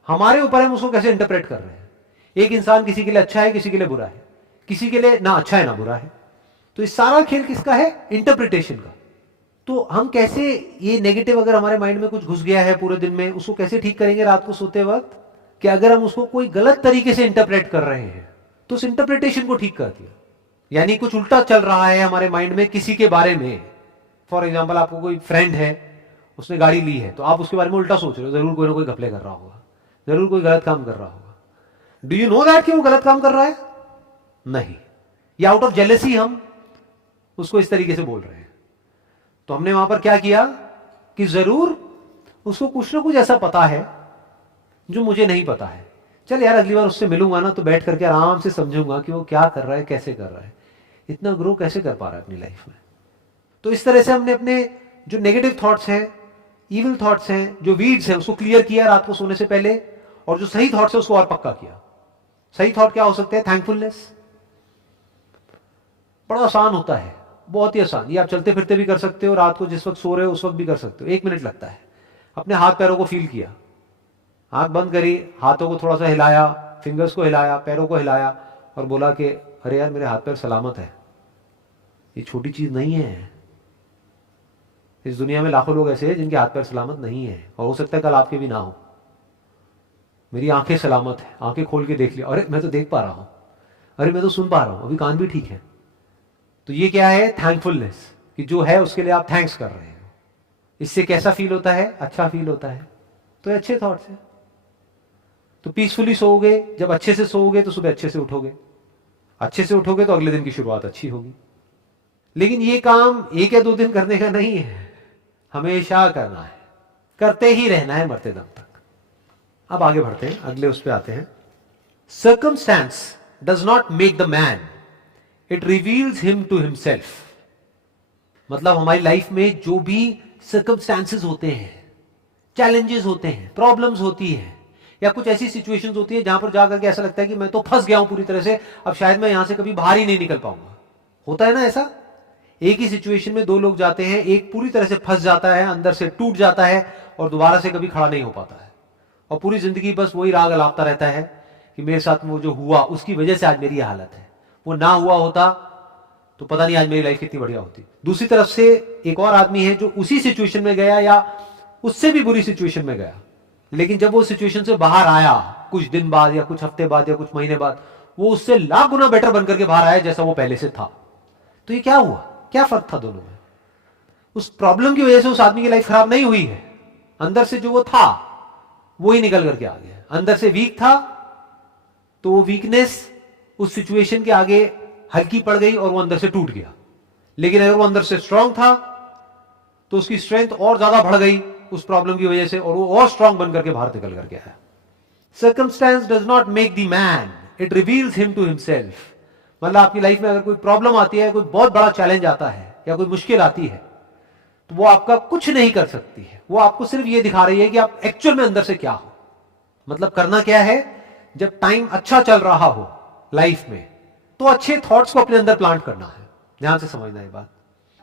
हमारे ऊपर हम उसको कैसे इंटरप्रेट कर रहे हैं। एक इंसान किसी के लिए अच्छा है, किसी के लिए बुरा है, किसी के लिए ना अच्छा है ना बुरा है। तो इस सारा खेल किसका है? इंटरप्रिटेशन का। तो हम कैसे ये नेगेटिव अगर हमारे माइंड में कुछ घुस गया है पूरे दिन में, उसको कैसे ठीक करेंगे रात को सोते वक्त? कि अगर हम उसको कोई गलत तरीके से इंटरप्रेट कर रहे हैं तो उस इंटरप्रिटेशन को ठीक कर दिया। यानी कुछ उल्टा चल रहा है हमारे माइंड में किसी के बारे में। फॉर एग्जाम्पल, आपको कोई फ्रेंड है, उसने गाड़ी ली है, तो आप उसके बारे में उल्टा सोच रहे हो, जरूर कोई ना कोई घपले कर रहा होगा, जरूर कोई गलत काम कर रहा होगा। डू यू नो दैट कि वो गलत काम कर रहा है? नहीं। या आउट ऑफ जेलेसी हम उसको इस तरीके से बोल रहे हैं। तो हमने वहां पर क्या किया कि जरूर उसको कुछ ना कुछ ऐसा पता है जो मुझे नहीं पता है। चल यार, अगली बार उससे मिलूंगा ना तो बैठ करके आराम से समझूंगा कि वो क्या कर रहा है, कैसे कर रहा है। इतना ग्रो कैसे कर पा रहा है अपनी लाइफ में? तो इस तरह से हमने अपने जो नेगेटिव थॉट्स हैं, इविल थॉट्स हैं, जो वीड्स हैं, उसको क्लियर किया रात को सोने से पहले, और जो सही थॉट्स है उसको और पक्का किया। सही थॉट क्या हो सकते हैं? थैंकफुलनेस। बड़ा आसान होता है, बहुत ही आसान। ये आप चलते फिरते भी कर सकते हो, रात को जिस वक्त सो रहे हो उस वक्त भी कर सकते हो। 1 मिनट लगता है। अपने हाथ पैरों को फील किया, आंख बंद करी, हाथों को थोड़ा सा हिलाया, फिंगर्स को हिलाया, पैरों को हिलाया, और बोला कि अरे यार मेरे हाथ पैर सलामत है। ये छोटी चीज नहीं है। इस दुनिया में लाखों लोग ऐसे हैं जिनके हाथ पैर सलामत नहीं है, और हो सकता है कल आपके भी ना हो। मेरी आंखें सलामत है, आंखें खोल के देख लिया, अरे मैं तो देख पा रहा हूं, अरे मैं तो सुन पा रहा हूं, अभी कान भी ठीक है। तो ये क्या है? थैंकफुलनेस, कि जो है उसके लिए आप थैंक्स कर रहे हो। इससे कैसा फील होता है? अच्छा फील होता है। तो ये अच्छे थॉट्स है। तो पीसफुली सोओगे, जब अच्छे से सोओगे तो सुबह अच्छे से उठोगे, अच्छे से उठोगे तो अगले दिन की शुरुआत अच्छी होगी। लेकिन ये काम 1 या 2 दिन करने का नहीं है, हमेशा करना है, करते ही रहना है मरते दम तक। अब आगे बढ़ते हैं, अगले उस पे आते हैं। Circumstance does not make the man, it reveals him to himself. मतलब हमारी लाइफ में जो भी सर्कमस्टेंसेस होते हैं, चैलेंजेस होते हैं, प्रॉब्लम्स होती है, या कुछ ऐसी सिचुएशंस होती है जहां पर जाकर के ऐसा लगता है कि मैं तो फंस गया हूं पूरी तरह से, अब शायद मैं यहां से कभी बाहर ही नहीं निकल पाऊंगा। होता है ना ऐसा? एक ही सिचुएशन में 2 लोग जाते हैं, एक पूरी तरह से फंस जाता है, अंदर से टूट जाता है, और दोबारा से कभी खड़ा नहीं हो पाता है, और पूरी जिंदगी बस वही राग अलापता रहता है कि मेरे साथ वो जो हुआ उसकी वजह से आज मेरी ये हालत है, वो ना हुआ होता तो पता नहीं आज मेरी लाइफ कितनी बढ़िया होती। दूसरी तरफ से एक और आदमी है जो उसी सिचुएशन में गया या उससे भी बुरी सिचुएशन में गया, लेकिन जब वो सिचुएशन से बाहर आया कुछ दिन बाद या कुछ हफ्ते बाद या कुछ महीने बाद, वो उससे लाख गुना बेटर बनकर के बाहर आया जैसा वो पहले से था। तो ये क्या हुआ? क्या फर्क था दोनों में? उस प्रॉब्लम की वजह से उस आदमी की लाइफ खराब नहीं हुई है, अंदर से जो वो था वो ही निकल करके आ गया। अंदर से वीक था तो वो वीकनेस उस सिचुएशन के आगे हल्की पड़ गई और वो अंदर से टूट गया। लेकिन अगर वो अंदर से स्ट्रांग था तो उसकी स्ट्रेंथ और ज्यादा बढ़ गई उस प्रॉब्लम की वजह से, और वो और स्ट्रांग बन करके बाहर निकल करके आया। Circumstance does not make the man, it reveals him to himself. मतलब आपकी लाइफ में अगर कोई प्रॉब्लम आती है, कोई बहुत बड़ा चैलेंज आता है या कोई मुश्किल आती है, तो वो आपका कुछ नहीं कर सकती है। वो आपको सिर्फ ये दिखा रही है कि आप एक्चुअल में अंदर से क्या हो। मतलब करना क्या है? जब टाइम अच्छा चल रहा हो लाइफ में, तो अच्छे थॉट्स को अपने अंदर प्लांट करना है। ध्यान से समझना ये बात।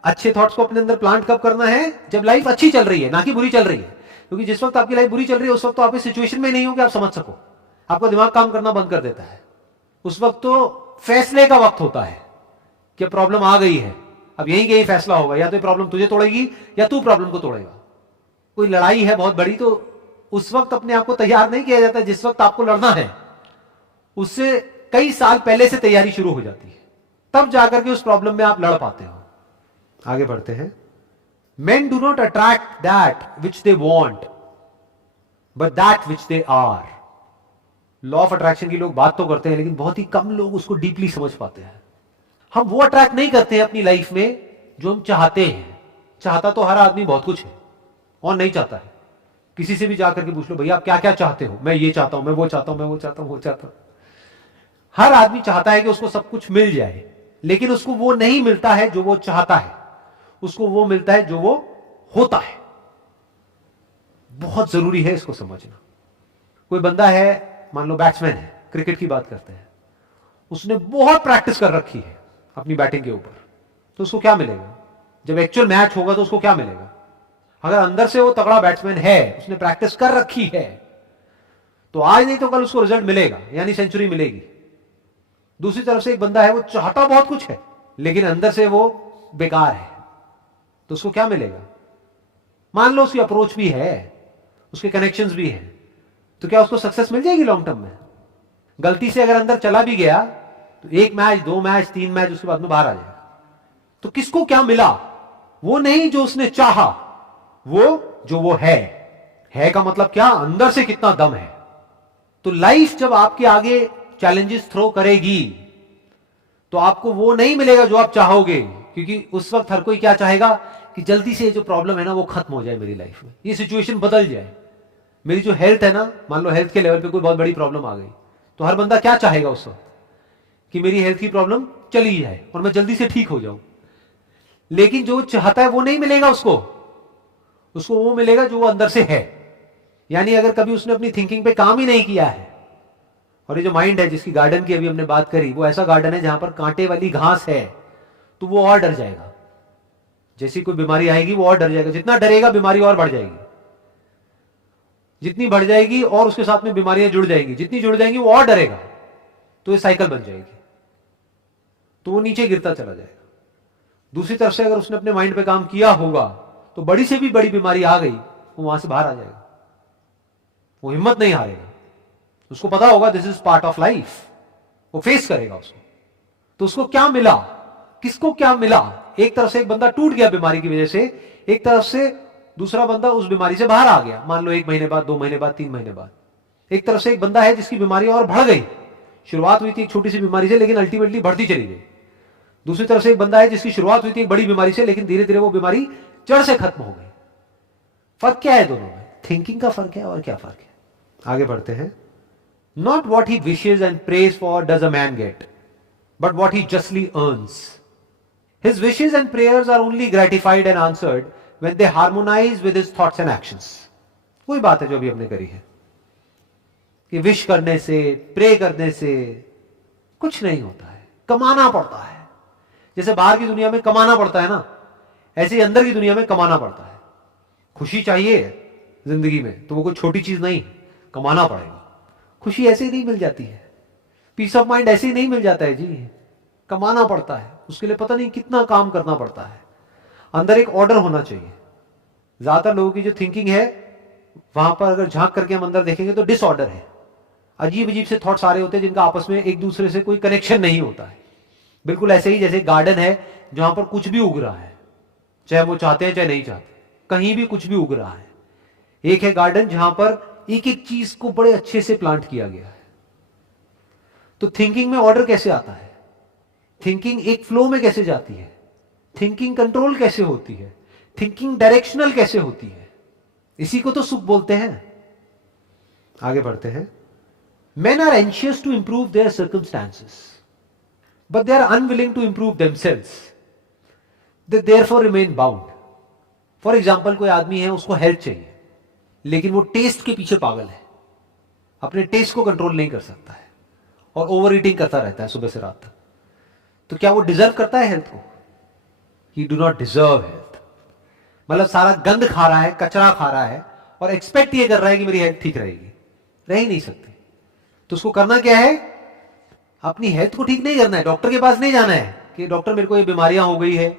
अच्छे थॉट्स को अपने अंदर प्लांट कब करना है? जब लाइफ अच्छी चल रही है, ना कि बुरी चल रही है। क्योंकि जिस वक्त आपकी लाइफ बुरी चल रही है उस वक्त तो आप इस सिचुएशन में नहीं हो कि आप समझ सको, आपका दिमाग काम करना बंद कर देता है। उस वक्त तो फैसले का वक्त होता है कि प्रॉब्लम आ गई है, अब यही कहीं फैसला होगा, या तो ये प्रॉब्लम तुझे तोड़ेगी या तू प्रॉब्लम को तोड़ेगा। कोई लड़ाई है बहुत बड़ी, तो उस वक्त अपने आप को तैयार नहीं किया जाता। जिस वक्त आपको लड़ना है उससे कई साल पहले से तैयारी शुरू हो जाती है, तब जाकर के उस प्रॉब्लम में आप लड़ पाते हो। आगे बढ़ते हैं। Men do not attract that which they want, but that which they are. Law of attraction की लोग बात तो करते हैं, लेकिन बहुत ही कम लोग उसको डीपली समझ पाते हैं। हम वो अट्रैक्ट नहीं करते हैं अपनी लाइफ में जो हम चाहते हैं। चाहता तो हर आदमी बहुत कुछ है, और नहीं चाहता है। किसी से भी जाकर के पूछ लो, भैया आप क्या क्या चाहते हो? मैं ये चाहता हूं, मैं वो चाहता हूं, मैं वो चाहता हूं, वो चाहता हूं। हर आदमी चाहता है कि उसको सब कुछ मिल जाए, लेकिन उसको वो नहीं मिलता है जो वो चाहता है, उसको वो मिलता है जो वो होता है। बहुत जरूरी है इसको समझना। कोई बंदा है, मान लो बैट्समैन है, क्रिकेट की बात करते हैं, उसने बहुत प्रैक्टिस कर रखी है अपनी बैटिंग के ऊपर, तो उसको क्या मिलेगा? जब एक्चुअल मैच होगा तो उसको क्या मिलेगा? अगर अंदर से वो तगड़ा बैट्समैन है, उसने प्रैक्टिस कर रखी है, तो आज नहीं तो कल उसको रिजल्ट मिलेगा, यानी सेंचुरी मिलेगी। दूसरी तरफ से एक बंदा है, वो चाहता बहुत कुछ है लेकिन अंदर से वो बेकार है, तो उसको क्या मिलेगा? मान लो उसकी अप्रोच भी है, उसके कनेक्शंस भी हैं, तो क्या उसको सक्सेस मिल जाएगी लॉन्ग टर्म में? गलती से अगर अंदर चला भी गया तो 1 मैच, 2 मैच, 3 मैच, उसके बाद में बाहर आ जाएगा। तो किसको क्या मिला? वो नहीं जो उसने चाहा, वो जो वो है का मतलब क्या? अंदर से कितना दम है। तो लाइफ जब आपके आगे चैलेंजेस थ्रो करेगी तो आपको वो नहीं मिलेगा जो आप चाहोगे, क्योंकि उस वक्त हर कोई क्या चाहेगा कि जल्दी से जो प्रॉब्लम है ना वो खत्म हो जाए मेरी लाइफ में, ये सिचुएशन बदल जाए। मेरी जो हेल्थ है ना, मान लो हेल्थ के लेवल पे कोई बहुत बड़ी प्रॉब्लम आ गई, तो हर बंदा क्या चाहेगा उस वक्त? कि मेरी हेल्थ की प्रॉब्लम चली जाए और मैं जल्दी से ठीक हो जाऊं। लेकिन जो चाहता है वो नहीं मिलेगा उसको, उसको वो मिलेगा जो वो अंदर से है। यानी अगर कभी उसने अपनी थिंकिंग पे काम ही नहीं किया है, और ये जो माइंड है जिसकी गार्डन की अभी हमने बात करी, वो ऐसा गार्डन है जहां पर कांटे वाली घास है, तो वो और डर जाएगा। जैसी कोई बीमारी आएगी वो और डर जाएगा, जितना डरेगा बीमारी और बढ़ जाएगी, जितनी बढ़ जाएगी और उसके साथ में बीमारियां जुड़ जाएंगी, जितनी जुड़ जाएंगी वो और डरेगा, तो ये साइकिल बन जाएगी, तो वो नीचे गिरता चला जाएगा। दूसरी तरफ से अगर उसने अपने माइंड पे काम किया होगा तो बड़ी से भी बड़ी बीमारी आ गई, वो वहां से बाहर आ जाएगा, वो हिम्मत नहीं हारेगा, उसको पता होगा this is part of life, वो फेस करेगा उसको। तो उसको क्या मिला, किसको क्या मिला? एक तरफ से एक बंदा टूट गया बीमारी की वजह से, एक तरफ से दूसरा बंदा उस बीमारी से बाहर आ गया, मान लो 1 महीने बाद, 2 महीने बाद, 3 महीने बाद। एक तरफ से एक बंदा है जिसकी बीमारी और बढ़ गई, शुरुआत हुई थी एक छोटी सी बीमारी से लेकिन अल्टीमेटली बढ़ती चली गई। दूसरी तरफ से एक बंदा है जिसकी शुरुआत हुई थी एक बड़ी बीमारी से लेकिन धीरे धीरे वो बीमारी जड़ से खत्म हो गई। फर्क क्या है दोनों में? थिंकिंग का फर्क है, और क्या फर्क है? आगे बढ़ते हैं। Not what he wishes and prays for does a man get, but what he justly earns. His wishes and prayers are only gratified and answered when they harmonize with his thoughts and actions. वही बात है जो अभी हमने करी है कि wish करने से, प्रे करने से कुछ नहीं होता है, कमाना पड़ता है। जैसे बाहर की दुनिया में कमाना पड़ता है ना, ऐसे ही अंदर की दुनिया में कमाना पड़ता है। खुशी चाहिए जिंदगी में तो वो कोई छोटी चीज नहीं, कमाना पड़ेगा। खुशी ऐसे ही नहीं मिल जाती है, पीस ऑफ माइंड ऐसे ही नहीं मिल जाता है जी, कमाना पड़ता है, उसके लिए पता नहीं कितना काम करना पड़ता है। अंदर एक ऑर्डर होना चाहिए। ज्यादातर लोगों की जो थिंकिंग है वहां पर अगर झांक करके हम अंदर देखेंगे तो डिसऑर्डर है, अजीब अजीब से थॉट्स आ रहे होते हैं जिनका आपस में एक दूसरे से कोई कनेक्शन नहीं होता है। बिल्कुल ऐसे ही जैसे गार्डन है जहां पर कुछ भी उग रहा है, चाहे वो चाहते हैं चाहे नहीं चाहते, कहीं भी कुछ भी उग रहा है। एक है गार्डन जहां पर एक एक चीज को बड़े अच्छे से प्लांट किया गया है। तो थिंकिंग में ऑर्डर कैसे आता है, थिंकिंग एक फ्लो में कैसे जाती है, थिंकिंग कंट्रोल कैसे होती है, थिंकिंग डायरेक्शनल कैसे होती है, इसी को तो सुख बोलते हैं। आगे बढ़ते हैं। Men are anxious to improve their circumstances, but they are unwilling to improve themselves. They therefore remain bound. For example, कोई आदमी है उसको हेल्थ चाहिए लेकिन वो टेस्ट के पीछे पागल है, अपने टेस्ट को कंट्रोल नहीं कर सकता है और ओवर ईटिंग करता रहता है सुबह से रात तक। तो क्या वो डिजर्व करता है हेल्थ को? He do not deserve health. मतलब सारा गंद खा रहा है, कचरा खा रहा है और एक्सपेक्ट ये कर रहा है कि मेरी हेल्थ ठीक रहेगी, रह ही नहीं सकती। तो उसको करना क्या है? अपनी हेल्थ को ठीक नहीं करना है, डॉक्टर के पास नहीं जाना है कि डॉक्टर मेरे को ये बीमारियां हो गई है,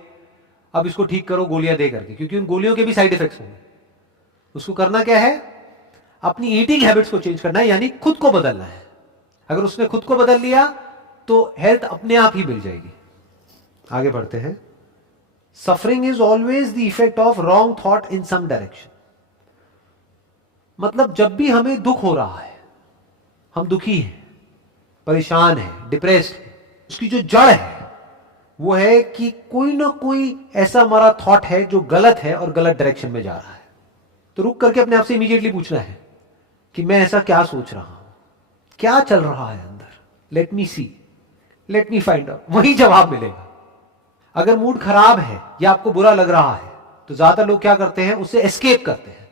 अब इसको ठीक करो गोलियां दे करके, क्योंकि उन गोलियों के भी साइड इफेक्ट्स होंगे। उसको करना क्या है? अपनी ईटिंग हैबिट्स को चेंज करना है, यानी खुद को बदलना है। अगर उसने खुद को बदल लिया तो हेल्थ अपने आप ही मिल जाएगी। आगे बढ़ते हैं। Suffering is always the effect of wrong thought in some direction. मतलब जब भी हमें दुख हो रहा है, हम दुखी हैं, परेशान हैं, डिप्रेस्ड हैं, उसकी जो जड़ है वो है कि कोई ना कोई ऐसा हमारा थॉट है जो गलत है और गलत डायरेक्शन में जा रहा है। तो रुक करके अपने आप से इमीडिएटली पूछना है कि मैं ऐसा क्या सोच रहा हूं, क्या चल रहा है अंदर, लेट मी सी, लेट मी फाइंड आउट, वही जवाब मिलेगा। अगर मूड खराब है या आपको बुरा लग रहा है तो ज्यादातर लोग क्या करते हैं, उससे एस्केप करते हैं,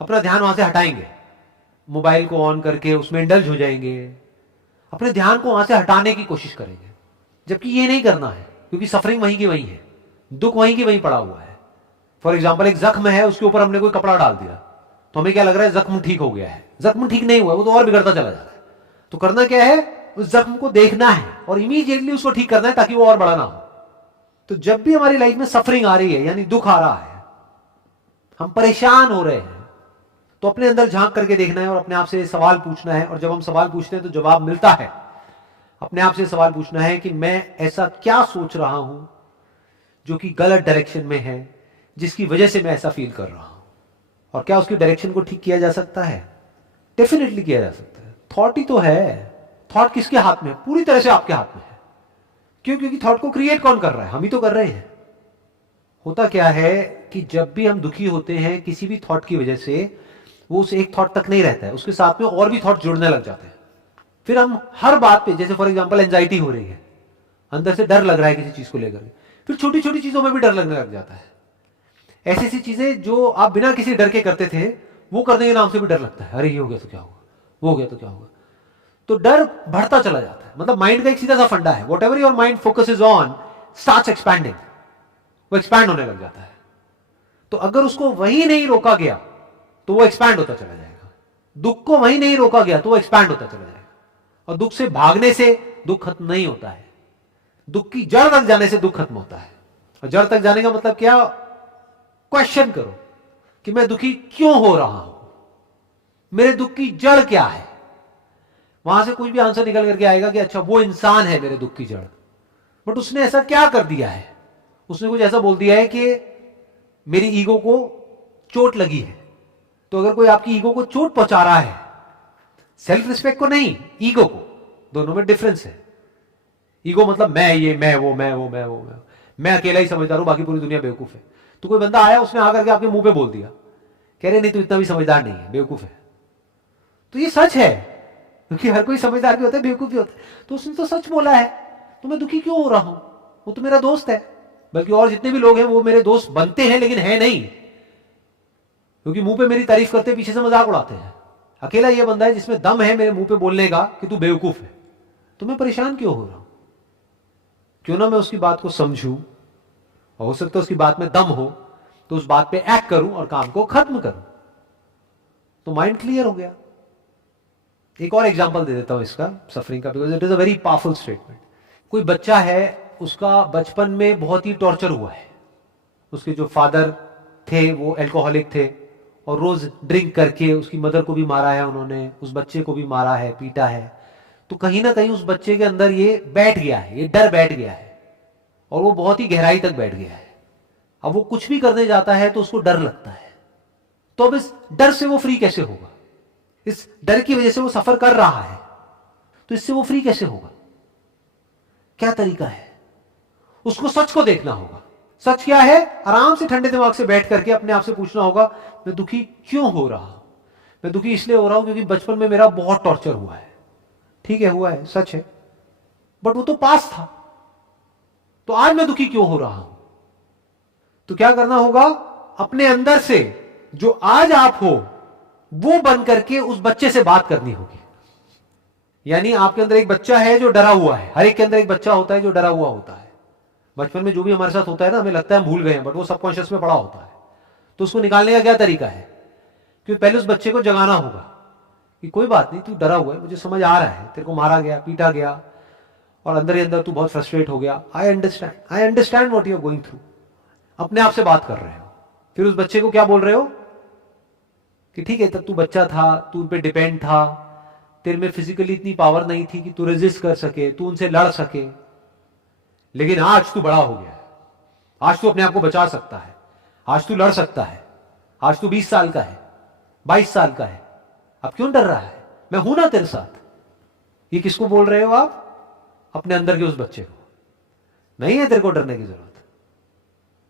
अपना ध्यान वहां से हटाएंगे, मोबाइल को ऑन करके उसमें इंडल्ज हो जाएंगे, अपने ध्यान को वहां से हटाने की कोशिश करेंगे। जबकि ये नहीं करना है, क्योंकि सफरिंग वहीं की वहीं है, दुख वहीं की वहीं पड़ा हुआ है। फॉर एग्जाम्पल, एक जख्म है, उसके ऊपर हमने कोई कपड़ा डाल दिया तो हमें क्या लग रहा है, जख्म ठीक हो गया है। जख्म ठीक नहीं हुआ, वो तो और बिगड़ता चला जा रहा है। तो करना क्या है, उस जख्म को देखना है और इमीडिएटली उसको ठीक करना है ताकि वो और बड़ा ना हो। तो जब भी हमारी लाइफ में सफरिंग आ रही है, यानी दुख आ रहा है, हम परेशान हो रहे हैं, तो अपने अंदर झांक करके देखना है और अपने आप से सवाल पूछना है। और जब हम सवाल पूछते हैं तो जवाब मिलता है। अपने आप से सवाल पूछना है कि मैं ऐसा क्या सोच रहा हूं जो कि गलत डायरेक्शन में है, जिसकी वजह से मैं ऐसा फील कर रहा हूं, और क्या उसकी डायरेक्शन को ठीक किया जा सकता है? डेफिनेटली किया जा सकता है। थॉट ही तो है। थॉट किसके हाथ में है? पूरी तरह से आपके हाथ में है। क्यों? क्योंकि थॉट को क्रिएट कौन कर रहा है? हम ही तो कर रहे हैं। होता क्या है कि जब भी हम दुखी होते हैं किसी भी थॉट की वजह से, वो उस एक थॉट तक नहीं रहता है, उसके साथ में और भी थॉट जुड़ने लग जाते हैं। फिर हम हर बात पे, जैसे फॉर एग्जांपल एंजाइटी हो रही है, अंदर से डर लग रहा है किसी चीज को लेकर, फिर छोटी छोटी चीजों में भी डर लगने लग जाता है। ऐसी ऐसी चीजें जो आप बिना किसी डर के करते थे, वो करने के नाम से भी डर लगता है, अरे ये हो गया तो क्या होगा, वो हो गया तो क्या होगा। तो डर बढ़ता चला जाता है। मतलब माइंड का एक सीधा सा फंडा है, what ever your mind focuses on starts expanding, वो एक्सपैंड होने लग जाता है। तो अगर उसको वही नहीं रोका गया तो वो एक्सपैंड होता चला जाएगा। दुख को वही नहीं रोका गया तो वो एक्सपैंड होता चला जाएगा। और दुख से भागने से दुख खत्म नहीं होता है, दुख की जड़ तक जाने से दुख खत्म होता है। और जड़ तक जाने का मतलब क्या, क्वेश्चन करो कि मैं दुखी क्यों हो रहा हूं, मेरे दुख की जड़ क्या है। वहां से कुछ भी आंसर निकल करके आएगा कि अच्छा वो इंसान है मेरे दुख की जड़, बट उसने ऐसा क्या कर दिया है, उसने कुछ ऐसा बोल दिया है कि मेरी ईगो को चोट लगी है। तो अगर कोई आपकी ईगो को चोट पहुंचा रहा है, सेल्फ रिस्पेक्ट को नहीं, ईगो को, दोनों में डिफरेंस है। ईगो मतलब मैं ये, मैं वो, मैं वो, मैं वो, मैं अकेला ही समझदार हूं, बाकी पूरी दुनिया बेवकूफ है। तो कोई बंदा आया, उसने आकर के आपके मुंह पे बोल दिया, कह रहे नहीं तू इतना भी समझदार नहीं है, बेवकूफ है। तो ये सच है, क्योंकि हर कोई समझदार भी होता है, बेवकूफ भी होता है। तो उसने तो सच बोला है, तो मैं दुखी क्यों हो रहा हूं, वो तो मेरा दोस्त है। बल्कि और जितने भी लोग हैं वो मेरे दोस्त बनते हैं, लेकिन है नहीं, क्योंकि मुंह पे मेरी तारीफ करते पीछे से मजाक उड़ाते हैं। अकेला ये बंदा है जिसमें दम है मेरे मुंह पे बोलने का कि तू बेवकूफ है। तो मैं परेशान क्यों हो रहा हूं, क्यों ना मैं उसकी बात को समझूं, और हो सकता है उसकी बात में दम हो तो उस बात पे एक्ट करूं और काम को खत्म करूं। तो माइंड क्लियर हो गया। एक और एग्जांपल दे देता हूं इसका, सफरिंग का, because it is a very powerful statement. कोई बच्चा है, उसका बचपन में बहुत ही टॉर्चर हुआ है। उसके जो फादर थे वो एल्कोहलिक थे, और रोज ड्रिंक करके उसकी मदर को भी मारा है उन्होंने, उस बच्चे को भी मारा है, पीटा है। तो कहीं ना कहीं उस बच्चे के अंदर ये बैठ गया है, ये डर बैठ गया है, और वो बहुत ही गहराई तक बैठ गया है। अब वो कुछ भी करने जाता है तो उसको डर लगता है। तो अब इस डर से वो फ्री कैसे होगा, इस डर की वजह से वो सफर कर रहा है, तो इससे वो फ्री कैसे होगा, क्या तरीका है। उसको सच को देखना होगा। सच क्या है, आराम से ठंडे दिमाग से बैठ करके अपने आप से पूछना होगा, मैं दुखी क्यों हो रहा हूं। मैं दुखी इसलिए हो रहा हूं क्योंकि बचपन में मेरा बहुत टॉर्चर हुआ है। ठीक है, हुआ है, सच है, बट वो तो पास था। तो आज मैं दुखी क्यों हो रहा हूं। तो क्या करना होगा, अपने अंदर से जो आज आप हो वो बन करके उस बच्चे से बात करनी होगी। यानी आपके अंदर एक बच्चा है जो डरा हुआ है, हर एक के अंदर एक बच्चा होता है जो डरा हुआ होता है। बचपन में जो भी हमारे साथ होता है ना, हमें लगता है हम भूल गए हैं, बट वो सबकॉन्शियस में पड़ा होता है। तो उसको निकालने का क्या तरीका है, कि पहले उस बच्चे को जगाना होगा कि कोई बात नहीं, तू डरा हुआ है, मुझे समझ आ रहा है, तेरे को मारा गया, पीटा गया, और अंदर ही अंदर तू बहुत फ्रस्ट्रेट हो गया। I understand what you are going through. अपने आप से बात कर रहे हो। फिर उस बच्चे को क्या बोल रहे हो कि ठीक है, तब तू बच्चा था, तू उन पे डिपेंड था, तेरे में फिजिकली इतनी पावर नहीं थी कि तू रेजिस्ट कर सके, तू उनसे लड़ सके, लेकिन आज तू बड़ा हो गया है, आज तू अपने आप को बचा सकता है, आज तू लड़ सकता है, आज तू 20 साल का है, 22 साल का है, अब क्यों डर रहा है, मैं हूं ना तेरे साथ। ये किसको बोल रहे हो आप, अपने अंदर के उस बच्चे को। नहीं है तेरे को डरने की जरूरत।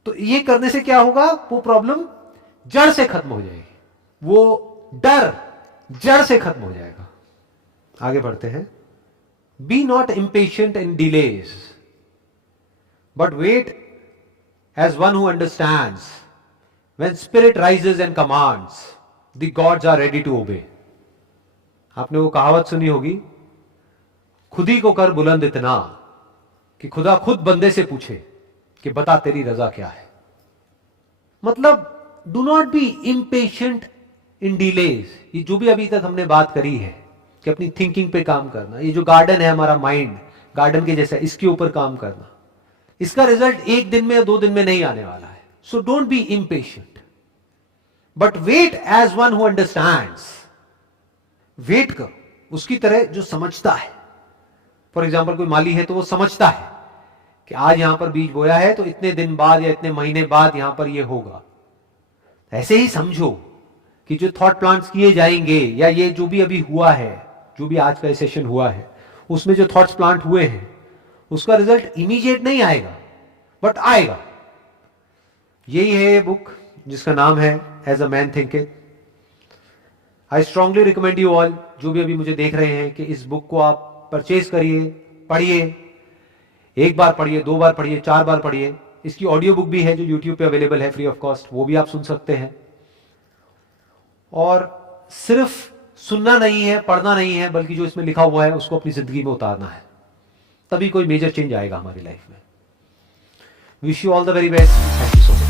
तो ये करने से क्या होगा, वो प्रॉब्लम जड़ से खत्म हो जाएगी, वो डर जड़ से खत्म हो जाएगा। आगे बढ़ते हैं। Be not impatient in delays, but wait as one who understands when spirit rises and commands the gods are ready to obey. आपने वो कहावत सुनी होगी, खुद ही को कर बुलंद इतना कि खुदा खुद बंदे से पूछे कि बता तेरी रजा क्या है। मतलब do not be impatient in delays. ये जो भी अभी तक हमने बात करी है कि अपनी थिंकिंग पे काम करना, ये जो गार्डन है हमारा माइंड, गार्डन के जैसा, इसके ऊपर काम करना, इसका रिजल्ट एक दिन में या 2 दिन में नहीं आने वाला है। So don't be impatient, but wait as one who understands. Wait करो उसकी तरह जो समझता है। फॉर एग्जाम्पल कोई माली है तो वो समझता है कि आज यहां पर बीज बोया है तो इतने दिन बाद या इतने महीने बाद यहां पर ये होगा। ऐसे ही समझो कि जो थॉट प्लांट्स किए जाएंगे, या ये जो भी अभी हुआ है, जो भी आज का सेशन हुआ है, उसमें जो थॉट्स प्लांट हुए हैं, उसका रिजल्ट इमीडिएट नहीं आएगा, बट आएगा। यही है ये बुक जिसका नाम है as a man thinking. I strongly recommend you all, जो भी अभी मुझे देख रहे हैं, कि इस बुक को आप परचेज करिए, पढ़िए। एक बार पढ़िए, 2 बार पढ़िए, 4 बार पढ़िए। इसकी ऑडियो बुक भी है जो यूट्यूब पे अवेलेबल है फ्री ऑफ कॉस्ट, वो भी आप सुन सकते हैं। और सिर्फ सुनना नहीं है, पढ़ना नहीं है, बल्कि जो इसमें लिखा हुआ है उसको अपनी जिंदगी में उतारना है, तभी कोई मेजर चेंज आएगा हमारी लाइफ में। Wish you all the very best. Thank you so much.